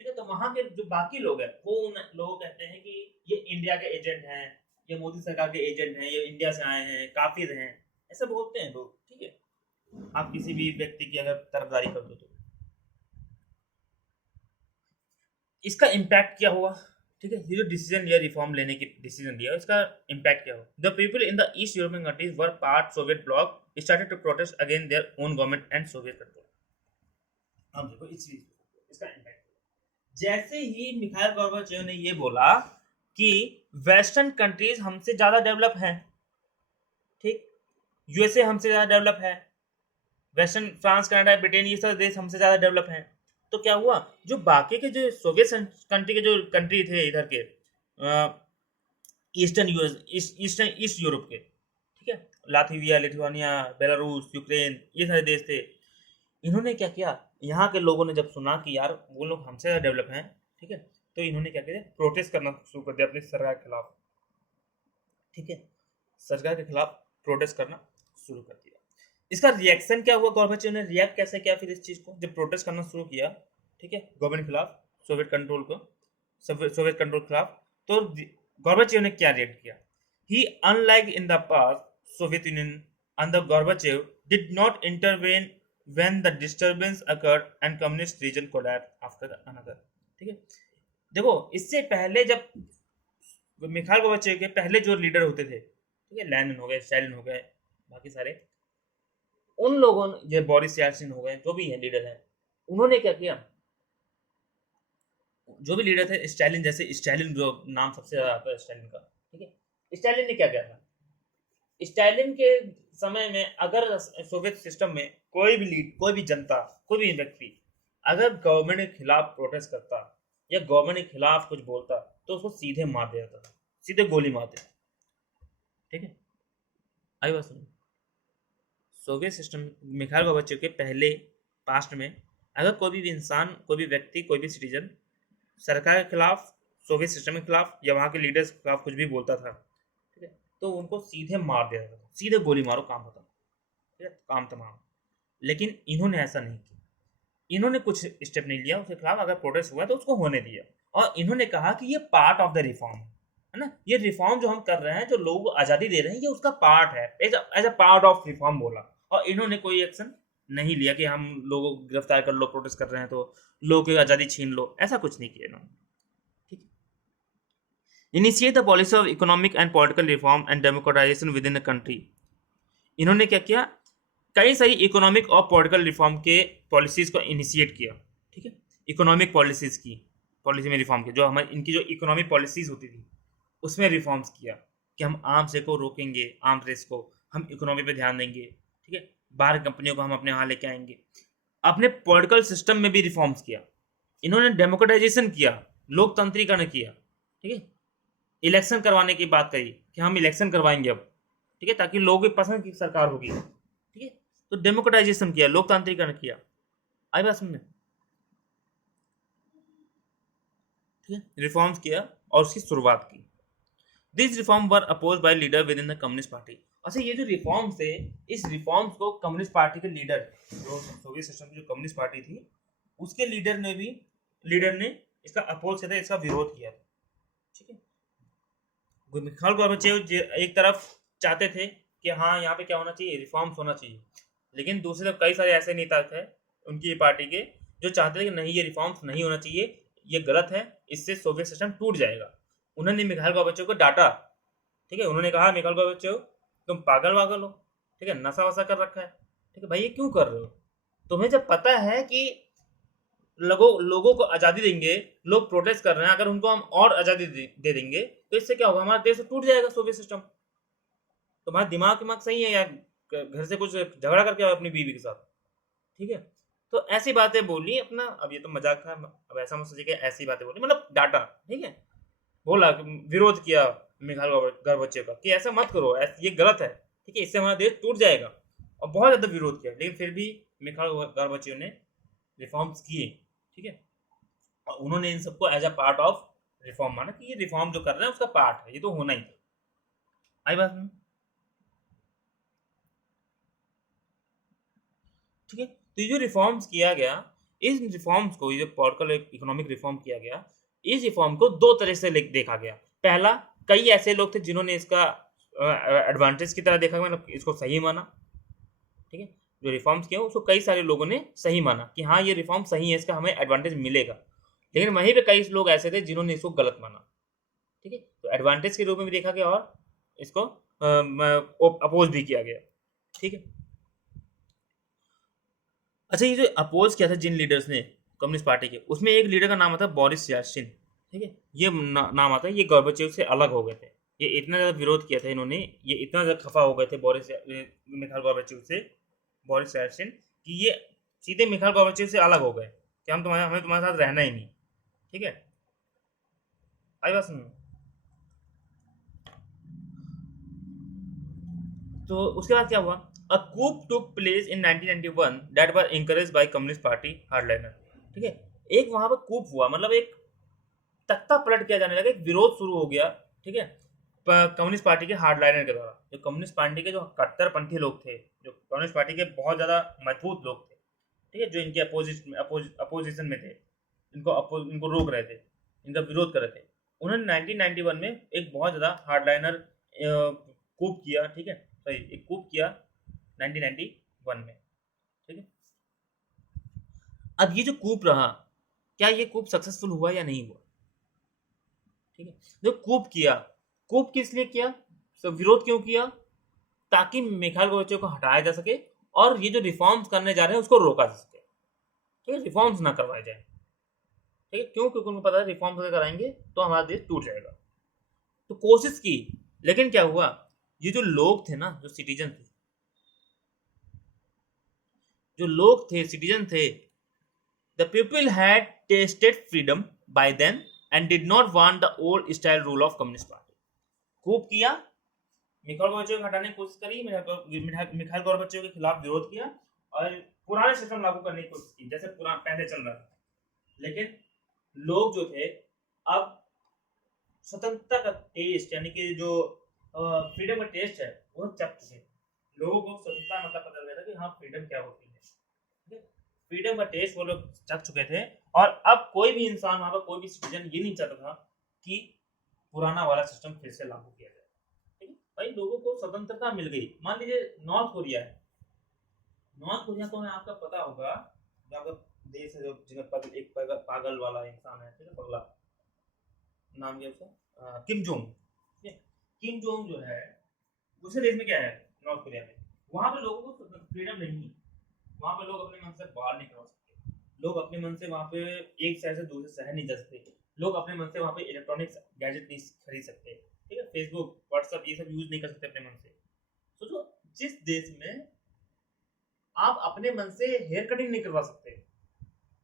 ठीक है, तो वहां के जो बाकी लोग हैं वो उन लोगों कहते हैं कि ये इंडिया के एजेंट हैं, ये मोदी सरकार के एजेंट हैं, ये इंडिया से आए हैं, काफिर हैं, ऐसे बोलते हैं लोग। ठीक है, आप किसी भी व्यक्ति की अगर तरफदारी कर दो तो इसका इम्पैक्ट क्या हुआ? ठीक है, ये जो डिसीजन लिया रिफॉर्म लेने की डिसीजन लिया इसका इम्पैक्ट क्या हुआ? The people in the East European countries were part Soviet bloc started to protest against their own government and Soviet control. अब देखो इस चीज इसका इम्पैक्ट, जैसे ही मिखाइल गोर्बाचेव ने ये बोला कि वेस्टर्न कंट्रीज हमसे ज्यादा डेवलप हैं, ठीक, यूएसए हमसे ज्यादा डेवलप है, वेस्टर्न फ्रांस कनाडा ब्रिटेन ये सब देश हमसे ज्यादा डेवलप हैं, तो क्या हुआ जो बाकी के जो सोवियत कंट्री के जो कंट्री थे इधर के eastern US eastern east Europe के, ठीक है, लातविया लिथुआनिया बेलारूस यूक्रेन ये सारे देश थे, इन्होंने क्या किया, यहाँ के लोगों ने जब सुना कि यार वो लोग हमसे ज़्यादा डेवलप हैं, ठीक है, तो इन्होंने क्या किया, प्रोटेस्ट करना शुरू कर दिया अपनी सरकार के खिलाफ। ठीक है, सरकार के खिलाफ प्रोटेस्ट करना शुरू कर दिया। इसका रिएक्शन क्या हुआ, गोर्बाचेव ने रिएक्ट कैसे किया फिर इस चीज़ को, जब प्रोटेस्ट करना शुरू किया, ठीक है, गवर्नमेंट के खिलाफ, सोवियत कंट्रोल को, सोवियत कंट्रोल के खिलाफ, तो गोर्बाचेव ने क्या रिएक्ट किया? He unlike in the past Soviet Union under Gorbachev did not intervene when the disturbance occurred and communist region collapsed after another। ठीक है, देखो इससे पहले जब मिखाइल गोर्बाचेव के पहले जो लीडर होते थे, ठीक है, लेनिन हो गए, स्टालिन हो गए, बाकी सारे, उन लोगों ने, ये बोरिस येल्सिन हो गए, जो भी है लीडर हैं, उन्होंने क्या किया, जो भी लीडर थे, स्टालिन जैसे, स्टालिन जो नाम सबसे ज्यादा आता है स्टालिन का, ठीक है, स्टालिन ने क्या किया था, स्टालिन के समय में अगर सोवियत सिस्टम में कोई भी जनता, कोई भी व्यक्ति अगर गवर्नमेंट के खिलाफ प्रोटेस्ट करता या गवर्नमेंट के खिलाफ कुछ बोलता तो उसको सीधे मार दिया जाता था, सीधे गोली मारते। ठीक है, आई बात सुनो, सोवियत सिस्टम मिखाइल गोर्बाचेव के पहले पास्ट में अगर कोई भी इंसान, कोई भी व्यक्ति, कोई भी सिटीजन सरकार के खिलाफ, सोवियत सिस्टम के खिलाफ या वहाँ के लीडर्स के खिलाफ कुछ भी बोलता था, ठीक है, तो उनको सीधे मार दिया जाता था, सीधे गोली मारो, काम खत्म, ठीक है, काम तमाम। लेकिन इन्होंने ऐसा नहीं किया, इन्होंने कुछ स्टेप नहीं लिया उसके खिलाफ, अगर प्रोटेस्ट हुआ तो उसको होने दिया, और इन्होंने कहा कि ये पार्ट ऑफ द रिफॉर्म है ना, ये रिफॉर्म जो हम कर रहे हैं, जो लोगों को आज़ादी दे रहे हैं, ये उसका पार्ट है, as a part of reform बोला। और इन्होंने कोई एक्शन नहीं लिया कि हम लोगों को गिरफ्तार कर लो, प्रोटेस्ट कर रहे हैं तो लोगों की आज़ादी छीन लो, ऐसा कुछ नहीं किया इन्होंने। ठीक है, initiate the policy of economic and political reform and democratisation with in the country. इन्होंने क्या किया, कई सारी इकोनॉमिक और पॉलिटिकल रिफॉर्म के पॉलिसीज को इनिशिएट किया। ठीक है, इकोनॉमिक पॉलिसीज की पॉलिसी में रिफॉर्म किया, जो हमारी इनकी जो इकोनॉमिक पॉलिसीज होती थी उसमें रिफॉर्म्स किया कि हम आर्म्स को रोकेंगे, आर्म्स रेस को, हम इकोनॉमी पे ध्यान देंगे, ठीक है, बाहर कंपनियों को हम अपने यहाँ लेके आएंगे। अपने पॉलिटिकल सिस्टम में भी रिफॉर्म्स किया इन्होंने, डेमोक्रेटाइजेशन किया, लोकतंत्रीकरण किया, ठीक है, इलेक्शन करवाने की बात कही कि हम इलेक्शन करवाएंगे अब, ठीक है, ताकि लोगों की पसंद की सरकार होगी, ठीक है, तो डेमोक्रेटाइजेशन किया, लोकतांत्रिकरण किया। आई बात समझ में? ठीक है, रिफॉर्म्स किया और उसकी शुरुआत की। This reform were oppose by leader within the communist party. अच्छा, ये जो रिफॉर्म्स थे, इस रिफॉर्म्स को कम्युनिस्ट पार्टी के लीडर, जो सोवियत सिस्टम की जो कम्युनिस्ट पार्टी थी, उसके लीडर ने इसका अपोज किया था, इसका विरोध किया था। ठीक है, मिखाइल गोर्बाचेव एक तरफ चाहते थे कि हाँ यहाँ पे क्या होना चाहिए, रिफॉर्म्स होना चाहिए, लेकिन दूसरी तरफ कई सारे ऐसे नेता थे उनकी पार्टी के जो चाहते थे कि नहीं, ये रिफॉर्म्स नहीं होना चाहिए, ये गलत है, इससे सोवियत सिस्टम टूट जाएगा। उन्होंने मिखाइल गोर्बाचेव को डांटा। ठीक है, उन्होंने कहा मिखाइल गोर्बाचेव तुम पागल वागल हो, ठीक है, नशा वशा कर रखा है, ठीक है भाई, ये क्यों कर रहे हो? तुम्हें जब पता है कि लोगों को आज़ादी देंगे, लोग प्रोटेस्ट कर रहे हैं, अगर उनको हम और आज़ादी दे देंगे तो इससे क्या होगा, हमारा देश टूट जाएगा, सोवियत सिस्टम। तुम्हारा दिमाग सही है या घर से कुछ झगड़ा करके आओ अपनी बीवी के साथ? ठीक है, तो ऐसी बातें बोली अपना, अब ये तो मजाक था, अब ऐसा मत सोचिए कि ऐसी बातें बोली, मतलब डाटा, ठीक है, बोला, विरोध किया, मिखाइल गोर्बाचेव का कि ऐसा मत करो, ये गलत है, ठीक है, इससे हमारा देश टूट जाएगा। और बहुत ज़्यादा विरोध किया, लेकिन फिर भी मिखाइल गोर्बाचेव ने रिफॉर्म्स किए, ठीक है। और उन्होंने इन सबको as a part of reform माना कि ये रिफॉर्म जो कर रहे हैं उसका पार्ट है, ये तो होना ही था। आई बात में, ठीक है। तो ये जो रिफॉर्म्स किया गया, इस रिफॉर्म्स को, ये जो पॉलिटिकल इकोनॉमिक रिफॉर्म किया गया, इस रिफॉर्म को दो तरह से देखा गया। पहला, कई ऐसे लोग थे जिन्होंने इसका एडवांटेज की तरह देखा, मतलब इसको सही माना, ठीक है। जो रिफॉर्म्स किया उसको कई सारे लोगों ने सही माना कि हाँ ये रिफॉर्म सही है, इसका हमें एडवांटेज मिलेगा। लेकिन वहीं पे कई लोग ऐसे थे जिन्होंने इसको गलत माना, ठीक है। तो एडवांटेज के रूप में भी देखा गया और इसको अपोज भी किया गया, ठीक है। अच्छा, ये जो अपोज किया था जिन लीडर्स ने कम्युनिस्ट पार्टी के, उसमें एक लीडर का नाम आता है बोरिस याल्सिन, ठीक है। ये नाम आता है, ये गोर्बाचेव से अलग हो गए थे। ये इतना ज़्यादा विरोध किया था इन्होंने, ये इतना ज़्यादा खफा हो गए थे मिखाइल गोर्बाचेव से, बोरिस याल्सिन, कि ये सीधे मिखाइल गोर्बाचेव से अलग हो गए कि हमें तुम्हारे साथ रहना ही नहीं, ठीक है। आई बात सुनो। तो उसके बाद क्या हुआ, a coup took place in 1991 that were encouraged by communist party hardliner, ठीक है। एक वहां पर कूप हुआ, मतलब एक तख्ता पलट किया जाने लगा, एक विरोध शुरू हो गया, ठीक है, कम्युनिस्ट पार्टी के हार्डलाइनर के द्वारा। जो कम्युनिस्ट पार्टी के जो कट्टरपंथी लोग थे, जो कम्युनिस्ट पार्टी के बहुत ज्यादा मजबूत लोग थे, ठीक है, जो इनके अपोजिशन में थे, इनको रोक रहे थे, इनका विरोध कर रहे थे, उन्होंने 1991 में एक बहुत ज्यादा हार्डलाइनर कूप किया, ठीक है, सॉरी, एक कूप किया 1991 में, ठीक है। अब ये जो कूप रहा, क्या ये कूप सक्सेसफुल हुआ या नहीं हुआ, ठीक है। जो कूप किया, कूप किस लिए किया, तो विरोध क्यों किया, ताकि मिखाइल गोर्बाचेव को हटाया जा सके और ये जो रिफॉर्म्स करने जा रहे हैं उसको रोका जा सके, ठीक है, रिफॉर्म्स ना करवाए जाए, ठीक है। क्यों, क्योंकि उनको पता है रिफॉर्म्स अगर कराएंगे तो हमारा देश टूट जाएगा। तो कोशिश की, लेकिन क्या हुआ, ये जो लोग थे ना, जो सिटीजन थे, जो लोग थे, सिटीजन थे, the people had tasted freedom by then and did not want the old style rule of communist party. खूब किया, मिखाइल गोर्बाचेव को हटाने की कोशिश करी, मिखाइल गोर्बाचेव के खिलाफ विरोध किया और पुराने सिस्टम लागू करने की कोशिश की, जैसे पुराना पहले चल रहा था। लेकिन लोग जो थे, अब स्वतंत्रता का टेस्ट, यानी कि जो फ्रीडम का टेस्ट है, वो चख चुके। लोगों को स्वतंत्रता मतलब पता लगा था कि हाँ फ्रीडम क्या होती है, ठीक है। फ्रीडम का टेस्ट वो लोग चख चुके थे, और अब कोई भी इंसान, वहां पर कोई भी सिटीजन ये नहीं चाहता था कि पुराना वाला सिस्टम फिर से लागू किया जाए, ठीक है। भाई लोगों को स्वतंत्रता मिल गई। मान लीजिए नॉर्थ कोरिया है, नॉर्थ कोरिया तो हमें आपका पता होगा, जो आपका देश है, जो जिसमें एक पागल वाला इंसान है, ठीक है, पगला, नाम क्या उसका, किम जोंग, ठीक है। किम जोंग जो है, दूसरे देश में क्या है, नॉर्थ कोरिया में, वहां पे लोगों को फ्रीडम नहीं है। वहां पे लोग अपने मन से बाहर नहीं करवा सकते, लोग अपने मन से वहां पे एक शहर से दूसरे शहर नहीं जा सकते, लोग अपने मन से वहां पे इलेक्ट्रॉनिक्स गैजेट नहीं खरीद सकते, ठीक है, फेसबुक व्हाट्सएप ये सब यूज नहीं कर सकते अपने मन से। सोचो, जिस देश में आप अपने मन से हेयर कटिंग नहीं करवा सकते,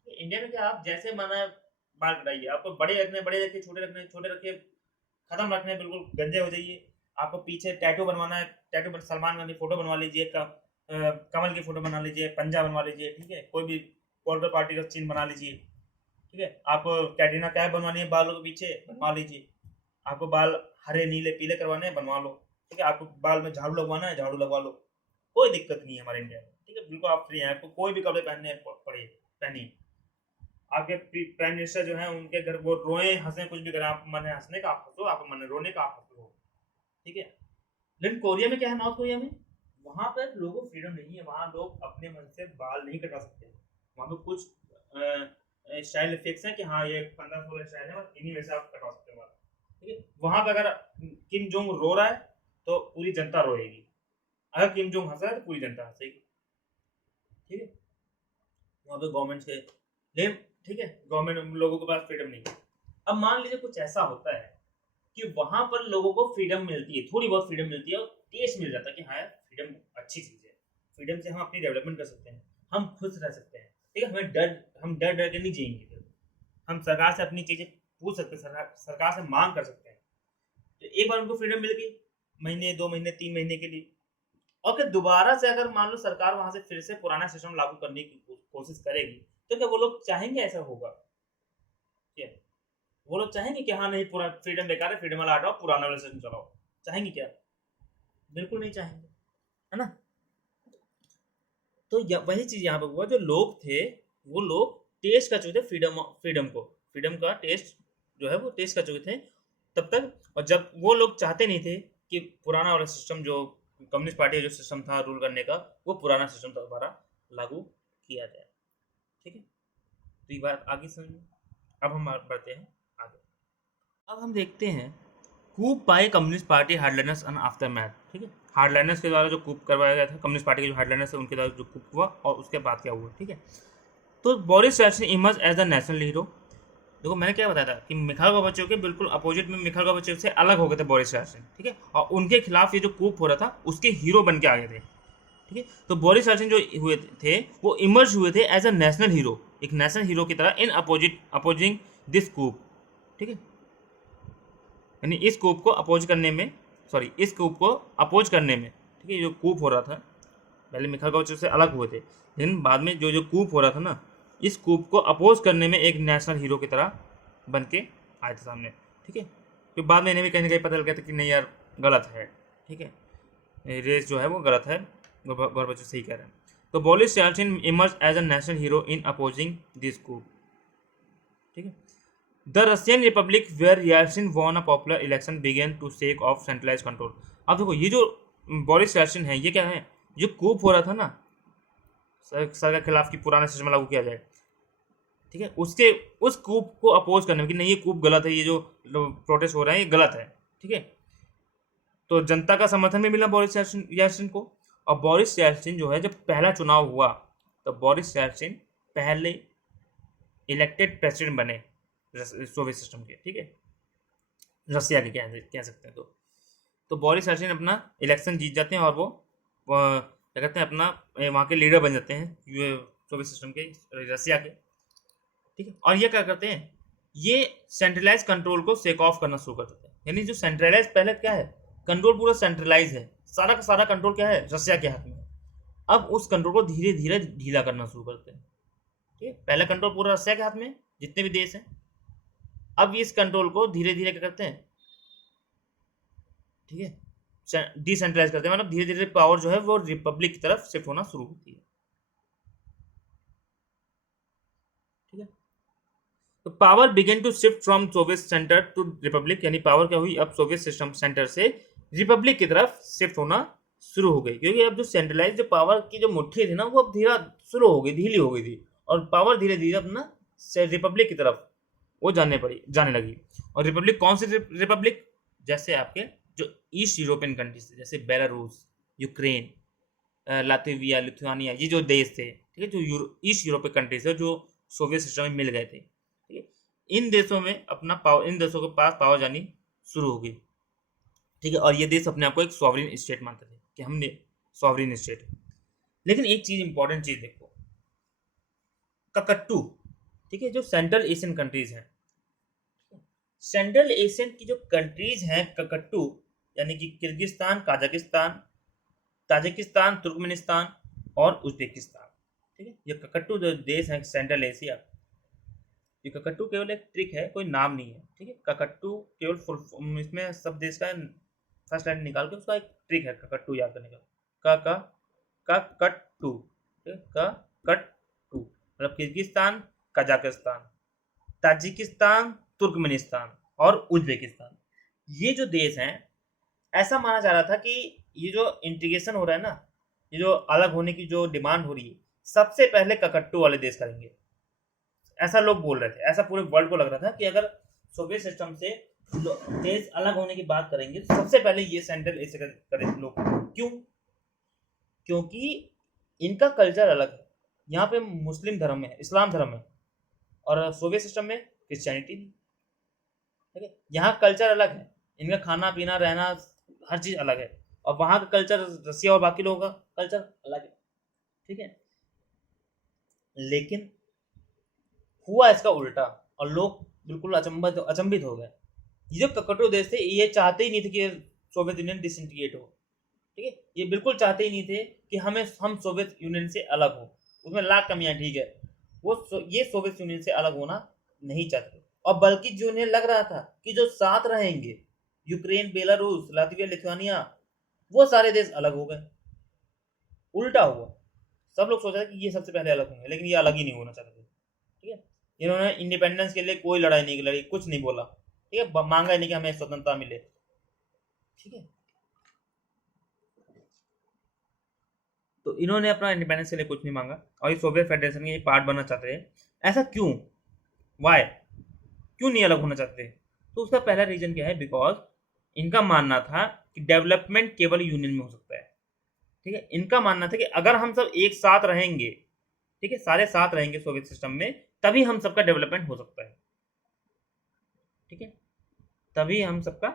इंडिया में क्या, आप जैसे माना है बाल कटाइए, आपको बड़े रखने बड़े रखिए, छोटे रखने छोटे रखिए, खत्म रखने बिल्कुल गंजे हो जाइए। आपको पीछे टैटू बनवाना है, टैटू पर सलमान खान की फोटो बनवा लीजिए, कमल की फोटो बना लीजिए, पंजा बनवा लीजिए, ठीक है, कोई भी पॉलिटिकल पार्टी का चिन्ह बना लीजिए, ठीक है। आपको कैटरीना कैफ बनवानी है बालों के पीछे, बनवा लीजिए। आपको बाल हरे नीले पीले करवाने हैं, बनवा लो, ठीक है। आपको बाल में झाड़ू लगवाना है, झाड़ू लगवा लो, कोई दिक्कत नहीं है हमारे इंडिया में, ठीक है, बिल्कुल आप फ्री हैं। आपको कोई भी कपड़े पहनने पड़े पहनिए। आपके प्राइम मिनिस्टर जो है, उनके घर वो रोए हंसे कुछ भी करें, आप मन है हंसने का आप हंसो, आप मन है रोने का आप हंसो, ठीक है। लेकिन कोरिया में क्या है, नॉर्थ कोरिया में, वहां पर लोगों को फ्रीडम नहीं है, वहां लोग अपने मन से बाल नहीं कटवा सकते। वहां पे कुछ स्टाइल फिक्स है कि हाँ ये 15-16 स्टाइल है, बस इन्हीं में से आप कटवा सकते हो बाल, ठीक है। वहां पे अगर किम जोंग रो रहा है तो पूरी जनता रोएगी, अगर किम जोंग हंस रहा है तो पूरी जनता हंसेगी, ठीक है। वहां पे गवर्नमेंट के, लेकिन ठीक है, गवर्नमेंट लोगों के पास फ्रीडम नहीं है। अब मान लीजिए कुछ ऐसा होता है कि वहां पर लोगों को फ्रीडम मिलती है, थोड़ी बहुत फ्रीडम मिलती है, और टेस्ट मिल जाता है कि हाँ यार फ्रीडम अच्छी चीज है, फ्रीडम से हम अपनी डेवलपमेंट कर सकते हैं, हम खुश रह सकते हैं, ठीक है। हम डर डर के नहीं जिएंगे, फिर हम सरकार से अपनी चीजें पूछ सकते हैं, सरकार से मांग कर सकते हैं। तो एक बार उनको फ्रीडम मिल गई, महीने 2 महीने 3 महीने के लिए, और फिर दोबारा से अगर मान लो सरकार वहां से फिर से पुराना सिस्टम लागू करने की कोशिश करेगी, तो क्या वो लोग चाहेंगे ऐसा होगा? क्या वो लोग चाहेंगे कि हाँ नहीं पूरा फ्रीडम बेकार है, फ्रीडम वाला हटाओ, पुराना वाला सिस्टम चलाओ? चाहेंगे क्या? बिल्कुल नहीं चाहेंगे, है ना? तो वही चीज यहाँ पे हुआ, जो लोग थे वो लोग टेस्ट कर चुके थे फ्रीडम का टेस्ट जो है वो टेस्ट कर चुके थे तब तक। और जब वो लोग चाहते नहीं थे कि पुराना वाला सिस्टम जो कम्युनिस्ट पार्टी का जो सिस्टम था रूल करने का, वो पुराना सिस्टम दोबारा लागू किया जाए। ठीक है, तो ये बात आगे समझ में। अब हम बढ़ते हैं आगे। अब हम देखते हैं coup by communist party hardliners and aftermath. ठीक है, हार्डलाइनर्स के द्वारा जो कूप करवाया गया था, कम्युनिस्ट पार्टी के जो हार्डलाइनर्स है उनके द्वारा जो कूप हुआ और उसके बाद क्या हुआ। ठीक है, तो Boris Yeltsin emerge as the national hero. देखो मैंने क्या बताया था कि मिखाइल गोर्बाचेव के बिल्कुल अपोजिट में मिखाइल गोर्बाचेव से अलग हो गए थे बोरिस यल्त्सिन। ठीक है, और उनके खिलाफ ये जो कूप हो रहा था उसके हीरो बन के आ गए थे। ठीक है, तो बोरिस यल्त्सिन जो हुए थे वो इमर्ज हुए थे एज अ नेशनल हीरो, एक नेशनल हीरो की तरह इन अपोजिंग दिस कूप। ठीक है, यानी इस कूप को अपोज करने में, सॉरी इस कूप को अपोज करने में। ठीक है, जो कूप हो रहा था पहले मिखाइल गोर्बाचेव से अलग हुए थे, लेकिन बाद में जो कूप हो रहा था ना, इस कूप को अपोज करने में एक नेशनल हीरो की तरह बन के आए थे सामने। ठीक है, तो बाद में इन्हें भी कहीं ना कहीं पता लग गया था कि नहीं यार गलत है। ठीक है, रेस जो है वो गलत है, गोर्बाचेव सही कह रहे हैं। तो Boris Yeltsin emerge as a national hero in opposing this coup. ठीक है, the Russian republic where Yeltsin won a popular election began to shake off centralize control. अब देखो ये जो बोरिस यल्त्सिन है ये क्या है, जो कूप हो रहा था ना सर के खिलाफ की पुराना सिस्टम लागू किया जाए। ठीक है, उसके उस कूप को अपोज करने में कि नहीं ये कूप गलत है, ये जो प्रोटेस्ट हो रहा है ये गलत है। ठीक है, तो जनता का समर्थन भी मिला बोरिस यल्त्सिन को। और बोरिस यल्त्सिन जो है जब पहला चुनाव हुआ तो बोरिस यल्त्सिन पहले इलेक्टेड प्रेसिडेंट बने सोवियत सिस्टम के। ठीक है, रसिया के कह सकते हैं। तो बोरिस यल्त्सिन अपना इलेक्शन जीत जाते हैं और वो क्या कहते हैं अपना वहाँ के लीडर बन जाते हैं सोवियत सिस्टम के, रसिया के। ठीक है, और ये क्या करते हैं, ये सेंट्रलाइज कंट्रोल को शेक ऑफ करना शुरू कर देते हैं। यानी जो सेंट्रलाइज पहले क्या है, कंट्रोल पूरा सेंट्रलाइज है, सारा का सारा कंट्रोल क्या है रसिया के हाथ में। अब उस कंट्रोल को धीरे धीरे ढीला करना शुरू करते हैं। ठीक है, पहले कंट्रोल पूरा रसिया के हाथ में जितने भी देश हैं, अब इस कंट्रोल को धीरे धीरे क्या करते हैं, ठीक है, डिसेंट्रलाइज करते हैं, मतलब धीरे धीरे पावर जो है वो रिपब्लिक की तरफ शिफ्ट होना शुरू होती है। ठीक है, तो power began to shift from Soviet centre to republic, यानी पावर क्या हुई अब सोवियत सिस्टम सेंटर से रिपब्लिक की तरफ शिफ्ट होना शुरू हो गई, क्योंकि अब जो सेंट्रलाइज जो पावर की जो मुट्ठी थी ना वो अब धीरे शुरू हो गई, ढीली हो गई थी, और पावर धीरे धीरे अपना रिपब्लिक की तरफ वो जाने लगी। और रिपब्लिक कौन सी रिपब्लिक, जैसे आपके जो ईस्ट यूरोपियन कंट्रीज थे जैसे बेलारूस, यूक्रेन, लातविया, लिथुआनिया, ये जो देश थे, ठीक है, जो ईस्ट यूरोपियन कंट्रीज है जो सोवियत सिस्टम में मिल गए थे। ठीक है, इन देशों में अपना पावर, इन देशों के पास पावर जानी शुरू हो गई। ठीक है, और ये देश अपने आप को एक सॉवरिन स्टेट मानते थे कि हमने सॉवरिन स्टेट। लेकिन एक चीज इंपॉर्टेंट चीज देखो, ककट्टू, ठीक है, जो सेंट्रल एशियन कंट्रीज हैं, सेंट्रल एशियन की जो कंट्रीज हैं ककट्टू, यानी कि किर्गिस्तान, काजाकिस्तान, ताजिकिस्तान, तुर्कमेनिस्तान और उज्बेकिस्तान। ठीक है, ये ककट्टू जो देश हैं सेंट्रल एशिया, ये ककट्टू केवल एक ट्रिक है, कोई नाम नहीं है। ठीक है, ककट्टू केवल फुल इसमें सब देश का फर्स्ट लाइन निकाल के उसका एक ट्रिक है ककट्टू याद करने का, का कट टू, का कट टू, मतलब किर्गिस्तान, कजाकिस्तान, ताजिकिस्तान, तुर्कमेनिस्तान और उज्बेकिस्तान, ये जो देश हैं, ऐसा माना जा रहा था कि ये जो इंटीग्रेशन हो रहा है ना, ये जो अलग होने की जो डिमांड हो रही है, सबसे पहले ककट्टू वाले देश करेंगे, ऐसा लोग बोल रहे थे, ऐसा पूरे वर्ल्ड को लग रहा था कि अगर सोवियत सिस्टम से देश अलग होने की बात करेंगे तो सबसे पहले ये सेंट्रल एशिया करें लोग। क्यों? क्योंकि इनका कल्चर अलग है, यहाँ पे मुस्लिम धर्म है, इस्लाम धर्म है, और सोवियत सिस्टम में क्रिश्चियनिटी थी। ठीक है, यहाँ कल्चर अलग है, इनका खाना पीना रहना हर चीज अलग है, और वहां का कल्चर रसिया और बाकी लोगों का कल्चर अलग है। ठीक है, लेकिन हुआ इसका उल्टा और लोग बिल्कुल अचंभित हो गए। ये जो ककटू देश थे ये चाहते ही नहीं थे कि सोवियत यूनियन डिसइंटीग्रेट हो, ठीक है, ये बिल्कुल चाहते ही नहीं थे कि हम सोवियत यूनियन से अलग हो, उसमें लाख कमियां, ठीक है, ये सोवियत यूनियन से अलग होना नहीं चाहते, और बल्कि जो उन्हें लग रहा था कि जो साथ रहेंगे, यूक्रेन, बेलारूस, लातविया, लिथुआनिया, वो सारे देश अलग हो गए। उल्टा हुआ, सब लोग सोच रहे थे कि ये सबसे पहले अलग होंगे, लेकिन ये अलग ही नहीं होना चाहते थे, ठीक है। इन्होंने इंडिपेंडेंस के लिए कोई लड़ाई नहीं लड़ी, कुछ नहीं बोला, ठीक है, मांगा ही नहीं कि हमें स्वतंत्रता मिले, ठीक है। तो इन्होंने अपना इंडिपेंडेंस के लिए कुछ नहीं मांगा, और ये सोवियत फेडरेशन के पार्ट बनना चाहते थे। ऐसा क्यों, वाई, क्यों नहीं अलग होना चाहते? तो उसका पहला रीजन क्या है, बिकॉज इनका मानना था कि डेवलपमेंट केवल यूनियन में हो सकता है, ठीक है। इनका मानना था कि अगर हम सब एक साथ रहेंगे, ठीक है, सारे साथ रहेंगे सोवियत सिस्टम में, तभी हम सबका डेवलपमेंट हो सकता है, ठीक है, तभी हम सबका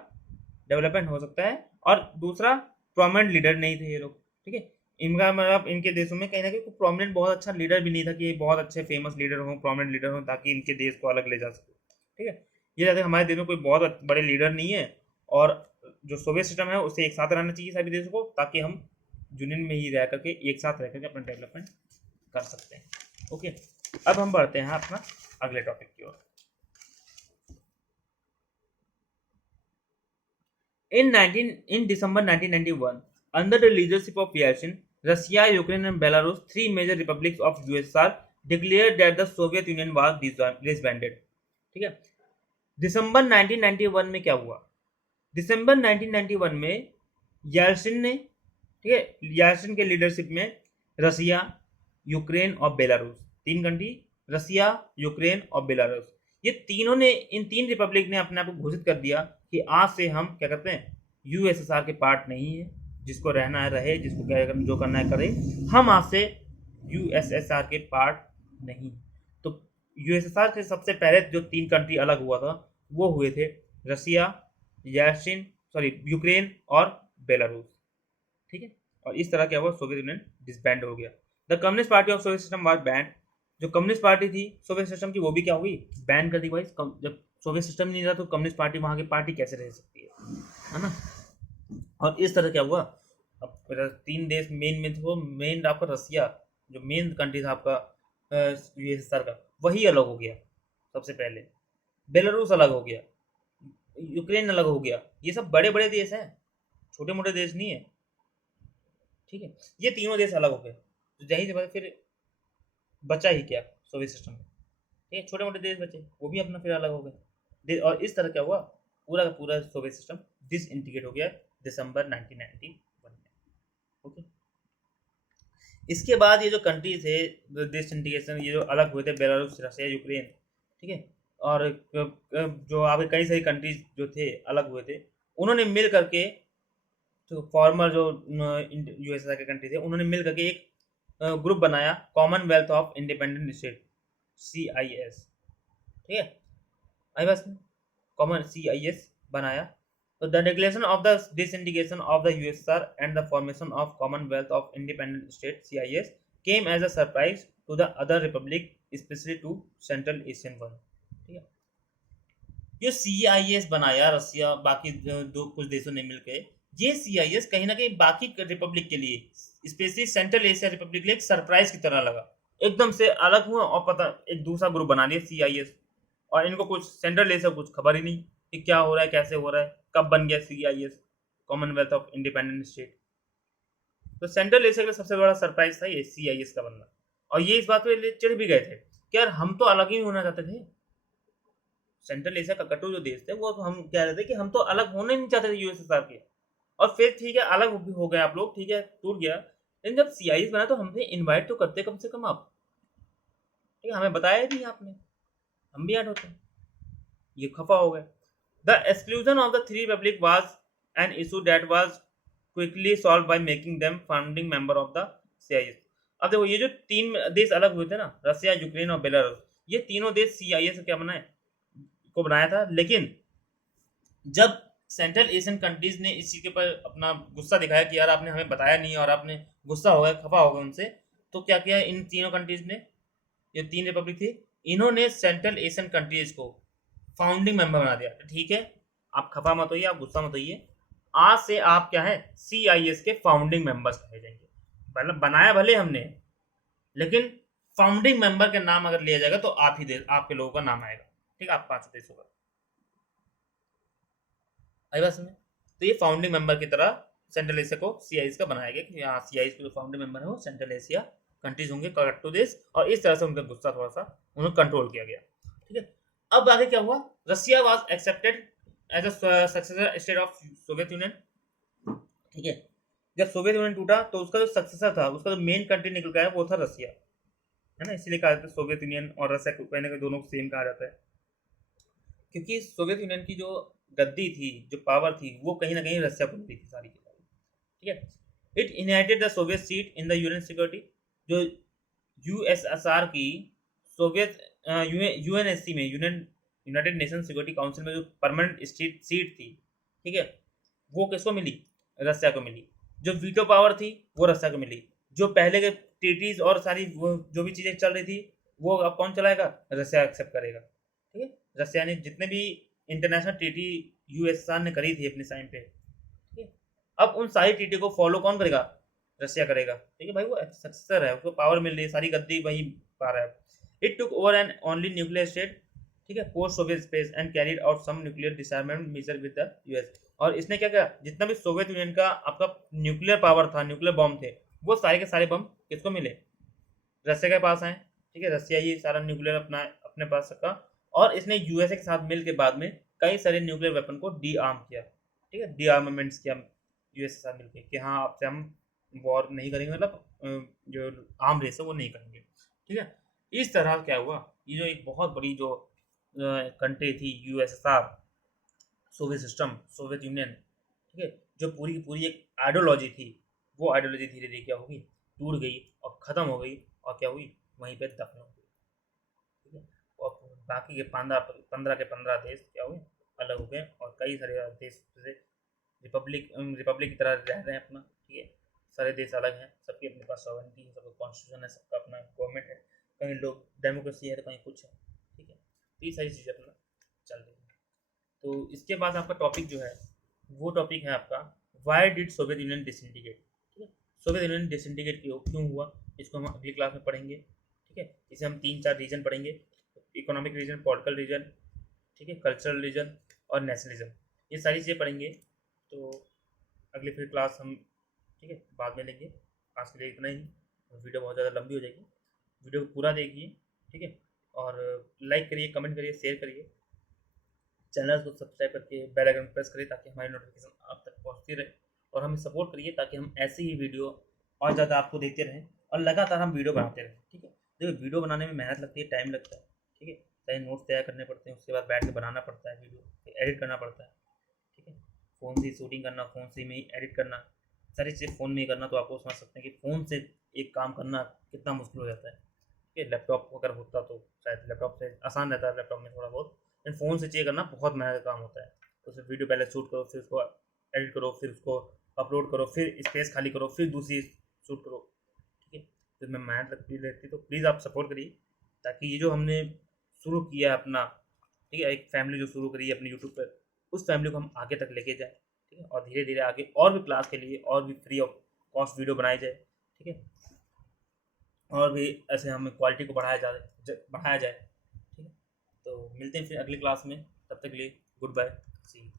डेवलपमेंट हो सकता है। और दूसरा, प्रोमिनेंट लीडर नहीं थे ये लोग, ठीक है, इनका मतलब इनके देशों में कहीं ना कहीं प्रोमिनेंट बहुत अच्छा लीडर भी नहीं था कि ये बहुत अच्छे फेमस लीडर हो, प्रोमिनेंट लीडर हो, ताकि इनके देश को अलग ले जा सके, ठीक है। ये जैसे हमारे देश में कोई बहुत बड़े लीडर नहीं है, और जो सोवियत सिस्टम है उससे एक साथ रहना चाहिए सभी देशों को, ताकि हम यूनियन में ही रह करके एक साथ रह करके अपना डेवलपमेंट कर सकते हैं। ओके, अब हम बढ़ते हैं अपना अगले टॉपिक की ओर। In December 1991, under the leadership of Yeltsin, Russia, Ukraine, and Belarus, three major republics of USSR, declared that the Soviet Union was disbanded. ठीक है, दिसंबर 1991 में क्या हुआ? दिसंबर 1991 में येल्सिन ने, ठीक है, येल्सिन के लीडरशिप में रसिया, यूक्रेन और बेलारूस, तीन कंट्री, रसिया, यूक्रेन और बेलारूस, ये तीनों ने, इन तीन रिपब्लिक ने अपने आप को घोषित कर दिया कि आज से हम क्या करते हैं, यूएसएसआर के पार्ट नहीं है, जिसको रहना है रहे, जिसको जो करना है करे, हम आज से यूएसएसआर के पार्ट नहीं। तो यूएसएसआर से सबसे पहले जो तीन कंट्री अलग हुआ था वो हुए थे रसिया, यूक्रेन और बेलारूस, ठीक है। और इस तरह क्या हुआ, सोवियत यूनियन डिसबैंड हो गया। The communist party of Soviet system was band, जो कम्युनिस्ट पार्टी थी सोवियत सिस्टम की वो भी क्या हुई, बैन कर दी भाई। जब सोवियत सिस्टम नहीं रहा तो कम्युनिस्ट पार्टी वहां की पार्टी कैसे रह सकती है ना। और इस तरह क्या हुआ, अब तीन देश मेन में थे, मेन आपका रसिया, जो मेन कंट्री था आपका यूएसएसआर का, वही अलग हो गया सबसे पहले, बेलारूस अलग हो गया, यूक्रेन अलग हो गया, ये सब बड़े बड़े देश हैं, छोटे मोटे देश नहीं है, ठीक है। ये तीनों देश अलग हो गए, तो जाहिर सी बात है फिर बचा ही क्या सोवियत सिस्टम में, ठीक है, छोटे मोटे देश बचे, वो भी अपना फिर अलग हो गए, और इस तरह क्या हुआ, पूरा का पूरा सोवियत सिस्टम डिसइंटीग्रेट हो गया दिसंबर 1991 में। ओके, इसके बाद ये जो कंट्री थे डिसइंटीग्रेशन, ये जो अलग हुए थे, बेलारूस, रसिया, यूक्रेन, ठीक है, और जो आगे कई सारी कंट्रीज जो थे अलग हुए थे, उन्होंने मिल करके, तो फॉर्मर जो यूएसएसआर के कंट्री थे, उन्होंने मिल करके एक ग्रुप बनाया, Commonwealth of Independent State, CIS, ठीक है, आई बस कॉमन CIS बनाया। तो the declaration of the disintegration of the USSR and the formation of Commonwealth of Independent State, CIS, came as a surprise to the other republic, specially to Central Asian one, ठीक है। जो CIS बनाया रसिया, बाकी दो कुछ देशों ने मिलकर, ये CIS कहीं ना कहीं बाकी रिपब्लिक के लिए, स्पेशली सेंट्रल एशिया रिपब्लिक के लिए एक सरप्राइज की तरह लगा, एकदम से अलग हुआ और पता एक दूसरा ग्रुप बना दिया CIS, और इनको कुछ सेंट्रल एशिया कुछ खबर ही नहीं कि क्या हो रहा है, कैसे हो रहा है, कब बन गया CIS, Commonwealth of Independent state. तो सेंट्रल एशिया का सबसे बड़ा सरप्राइज था ये CIS का बनना, और ये इस बात पे चिढ़ भी गए थे कि यार हम तो अलग ही होना चाहते थे, सेंट्रल एशिया का कट्टू जो देश थे वो तो हम कह रहे थे कि हम तो अलग होने नहीं चाहते थे यूएसएसआर के, और फिर ठीक है अलग हो गए आप लोग, ठीक है, टूट गया, लेकिन जब CIS बना तो हमसे इनवाइट तो करते कम से कम आप, ठीक है, हमें बताया नहीं आपने, हम भी ऐड होते, ये खफा हो गए। The exclusion of the three Republic was an issue that was quickly solve by making them founding member of the CIS। अब देखो ये जो तीन देश अलग हुए थे ना, रसिया, यूक्रेन और बेलारूस, ये तीनों देश CIS क्या बनाए को बनाया था, लेकिन जब सेंट्रल एशियन कंट्रीज ने इस चीज के ऊपर अपना गुस्सा दिखाया कि यार आपने हमें बताया नहीं और आपने गुस्सा हो गया, खफा हो गया उनसे, तो क्या किया इन तीनों कंट्रीज ने, ये तीन रिपब्लिक थी, इन्होंने सेंट्रल एशियन कंट्रीज को फाउंडिंग मेंबर बना दिया, ठीक है, आप खफा मत होइए, आप गुस्सा मत होइए। आज से आप क्या है, CIS के फाउंडिंग मेंबर्स कहे जाएंगे। मतलब बनाया भले हमने, लेकिन फाउंडिंग मेंबर के नाम अगर लिया जाएगा तो आप ही दे, आपके लोगों का नाम आएगा। ठीक है, आप 5 देशों का आई बात समझ। तो ये फाउंडिंग मेंबर की तरह सेंट्रल एशिया को CIS का बनाया गया कि यहाँ CIS के जो फाउंडिंग मेंबर है वो सेंट्रल एशिया कंट्रीज होंगे, करेक्ट टू दिस। और इस तरह से उनका गुस्सा थोड़ा सा उन्हें कंट्रोल किया गया। ठीक है, अब आगे क्या हुआ, Russia was accepted as a successor state of Soviet Union. ठीक है, जब सोवियत यूनियन टूटा तो उसका जो सक्सेसर था, उसका जो मेन कंट्री निकल गया वो था रसिया, है ना। इसीलिए कहा जाता है सोवियत यूनियन और रसिया को कहने के दोनों को सेम कहा जाता है, क्योंकि सोवियत यूनियन की जो गद्दी थी, जो पावर थी, वो कहीं ना कहीं रसिया को मिली थी सारी की सारी। ठीक है, it inherited the Soviet seat in the UN security. जो USSR की सोवियत UNSC में, यूनाइटेड नेशन सिक्योरिटी काउंसिल में जो परमानेंट सीट थी, ठीक है, वो किसको मिली, रसिया को मिली। जो वीटो पावर थी वो रसिया को मिली। जो पहले के ट्रीटीज और सारी वो जो भी चीजें चल रही थी वो अब कौन चलाएगा, रसिया एक्सेप्ट करेगा। ठीक है, रसिया ने जितने भी इंटरनेशनल ट्रीटी USSR ने करी थी अपने टाइम पे, ठीक है, अब उन सारी ट्रीटी को फॉलो कौन करेगा, रसिया करेगा। ठीक है भाई, वो सक्सेसर है, उसको पावर मिल रही है, सारी गद्दी वही पा रहा है। It took over an only nuclear state, ठीक है, post Soviet space and carried out some nuclear disarmament measure with the US। और इसने क्या किया, जितना भी सोवियत यूनियन का आपका न्यूक्लियर पावर था, न्यूक्लियर बॉम्ब थे, वो सारे के सारे बम किसको मिले, रसिया के पास आए। ठीक है, रसिया ये सारा न्यूक्लियर अपना अपने पास रखा, और इसने USA के साथ मिल के बाद में कई सारे न्यूक्लियर वेपन को डी आर्म किया। ठीक है, डी आर्मामेंट्स किया US के साथ मिलकर कि हाँ आपसे हम वॉर नहीं करेंगे, मतलब जो आर्म रेस है वो नहीं करेंगे। ठीक है, इस तरह क्या हुआ, ये जो एक बहुत बड़ी जो कंट्री थी USSR, Soviet system, Soviet Union, ठीक है, जो पूरी की पूरी एक आइडियोलॉजी थी, वो आइडियोलॉजी धीरे धीरे क्या होगी, टूट गई और ख़त्म हो गई, और क्या हुई, वहीं पे दफन हो गई। ठीक है, और बाकी के 15 देश क्या हुए, अलग हो गए, और कई सारे देश जैसे रिपब्लिक की तरह रह रहे हैं अपना। ठीक है, सारे देश अलग हैं, सबकी अपने पास सॉवरेनिटी है, सबका कॉन्स्टिट्यूशन है, सबका अपना गवर्नमेंट है, कहीं लोग डेमोक्रेसी है तो कहीं कुछ है। ठीक है, तो ये सारी चीज़ें अपना चल रही है। तो इसके बाद आपका टॉपिक जो है, वो टॉपिक है आपका why did Soviet union disintegrate. ठीक है, सोवियत यूनियन डिसइंटीग्रेट क्यों हुआ, इसको हम अगली क्लास में पढ़ेंगे। ठीक है, इसे हम 3-4 रीजन पढ़ेंगे, इकोनॉमिक रीजन, पॉलिटिकल रीजन, ठीक है, कल्चरल रीजन और नेशनलिज्म, ये सारी चीज़ें पढ़ेंगे। तो अगली फिर क्लास हम, ठीक है, बाद में लेंगे। आज के लिए इतना ही, वीडियो बहुत ज़्यादा लंबी हो जाएगी, वीडियो को पूरा देखिए। ठीक है, और लाइक करिए, कमेंट करिए, शेयर करिए, चैनल को सब्सक्राइब करके बेल आइकन प्रेस करिए ताकि हमारी नोटिफिकेशन आप तक पहुंचती रहे, और हमें सपोर्ट करिए ताकि हम ऐसी ही वीडियो और ज़्यादा आपको देखते रहें, और लगातार हम वीडियो बनाते रहें। ठीक है, देखिए वीडियो बनाने में मेहनत लगती है, टाइम लगता है। ठीक है, सही नोट्स तैयार करने पड़ते हैं, उसके बाद बैठ के बनाना पड़ता है वीडियो, फिर एडिट करना पड़ता है। ठीक है, फ़ोन से शूटिंग करना, फ़ोन से में ही एडिट करना, सारी चीज़ें फ़ोन में ही करना, तो आपको समझ सकते हैं कि फ़ोन से एक काम करना कितना मुश्किल हो जाता है। ठीक है, लैपटॉप अगर होता तो शायद लैपटॉप से आसान रहता है, लैपटॉप में थोड़ा बहुत, लेकिन फ़ोन से चाहिए करना बहुत मेहनत का काम होता है। तो उसमें वीडियो पहले शूट करो, फिर उसको एडिट करो, फिर उसको अपलोड करो, फिर स्पेस खाली करो, फिर दूसरी शूट करो। ठीक है, तो इसमें मेहनत लगती रहती है, तो प्लीज़ आप सपोर्ट करिए ताकि ये जो हमने शुरू किया है अपना, ठीक है, एक फैमिली जो शुरू करी है अपने यूट्यूब पर, उस फैमिली को हम आगे तक लेके जाए। ठीक है, और धीरे धीरे आगे और भी क्लास के लिए और भी फ्री ऑफ कॉस्ट वीडियो बनाई जाए। ठीक है, और भी ऐसे हमें क्वालिटी को बढ़ाया जाए। ठीक है, तो मिलते हैं फिर अगली क्लास में, तब तक के लिए गुड बाय, सी यू।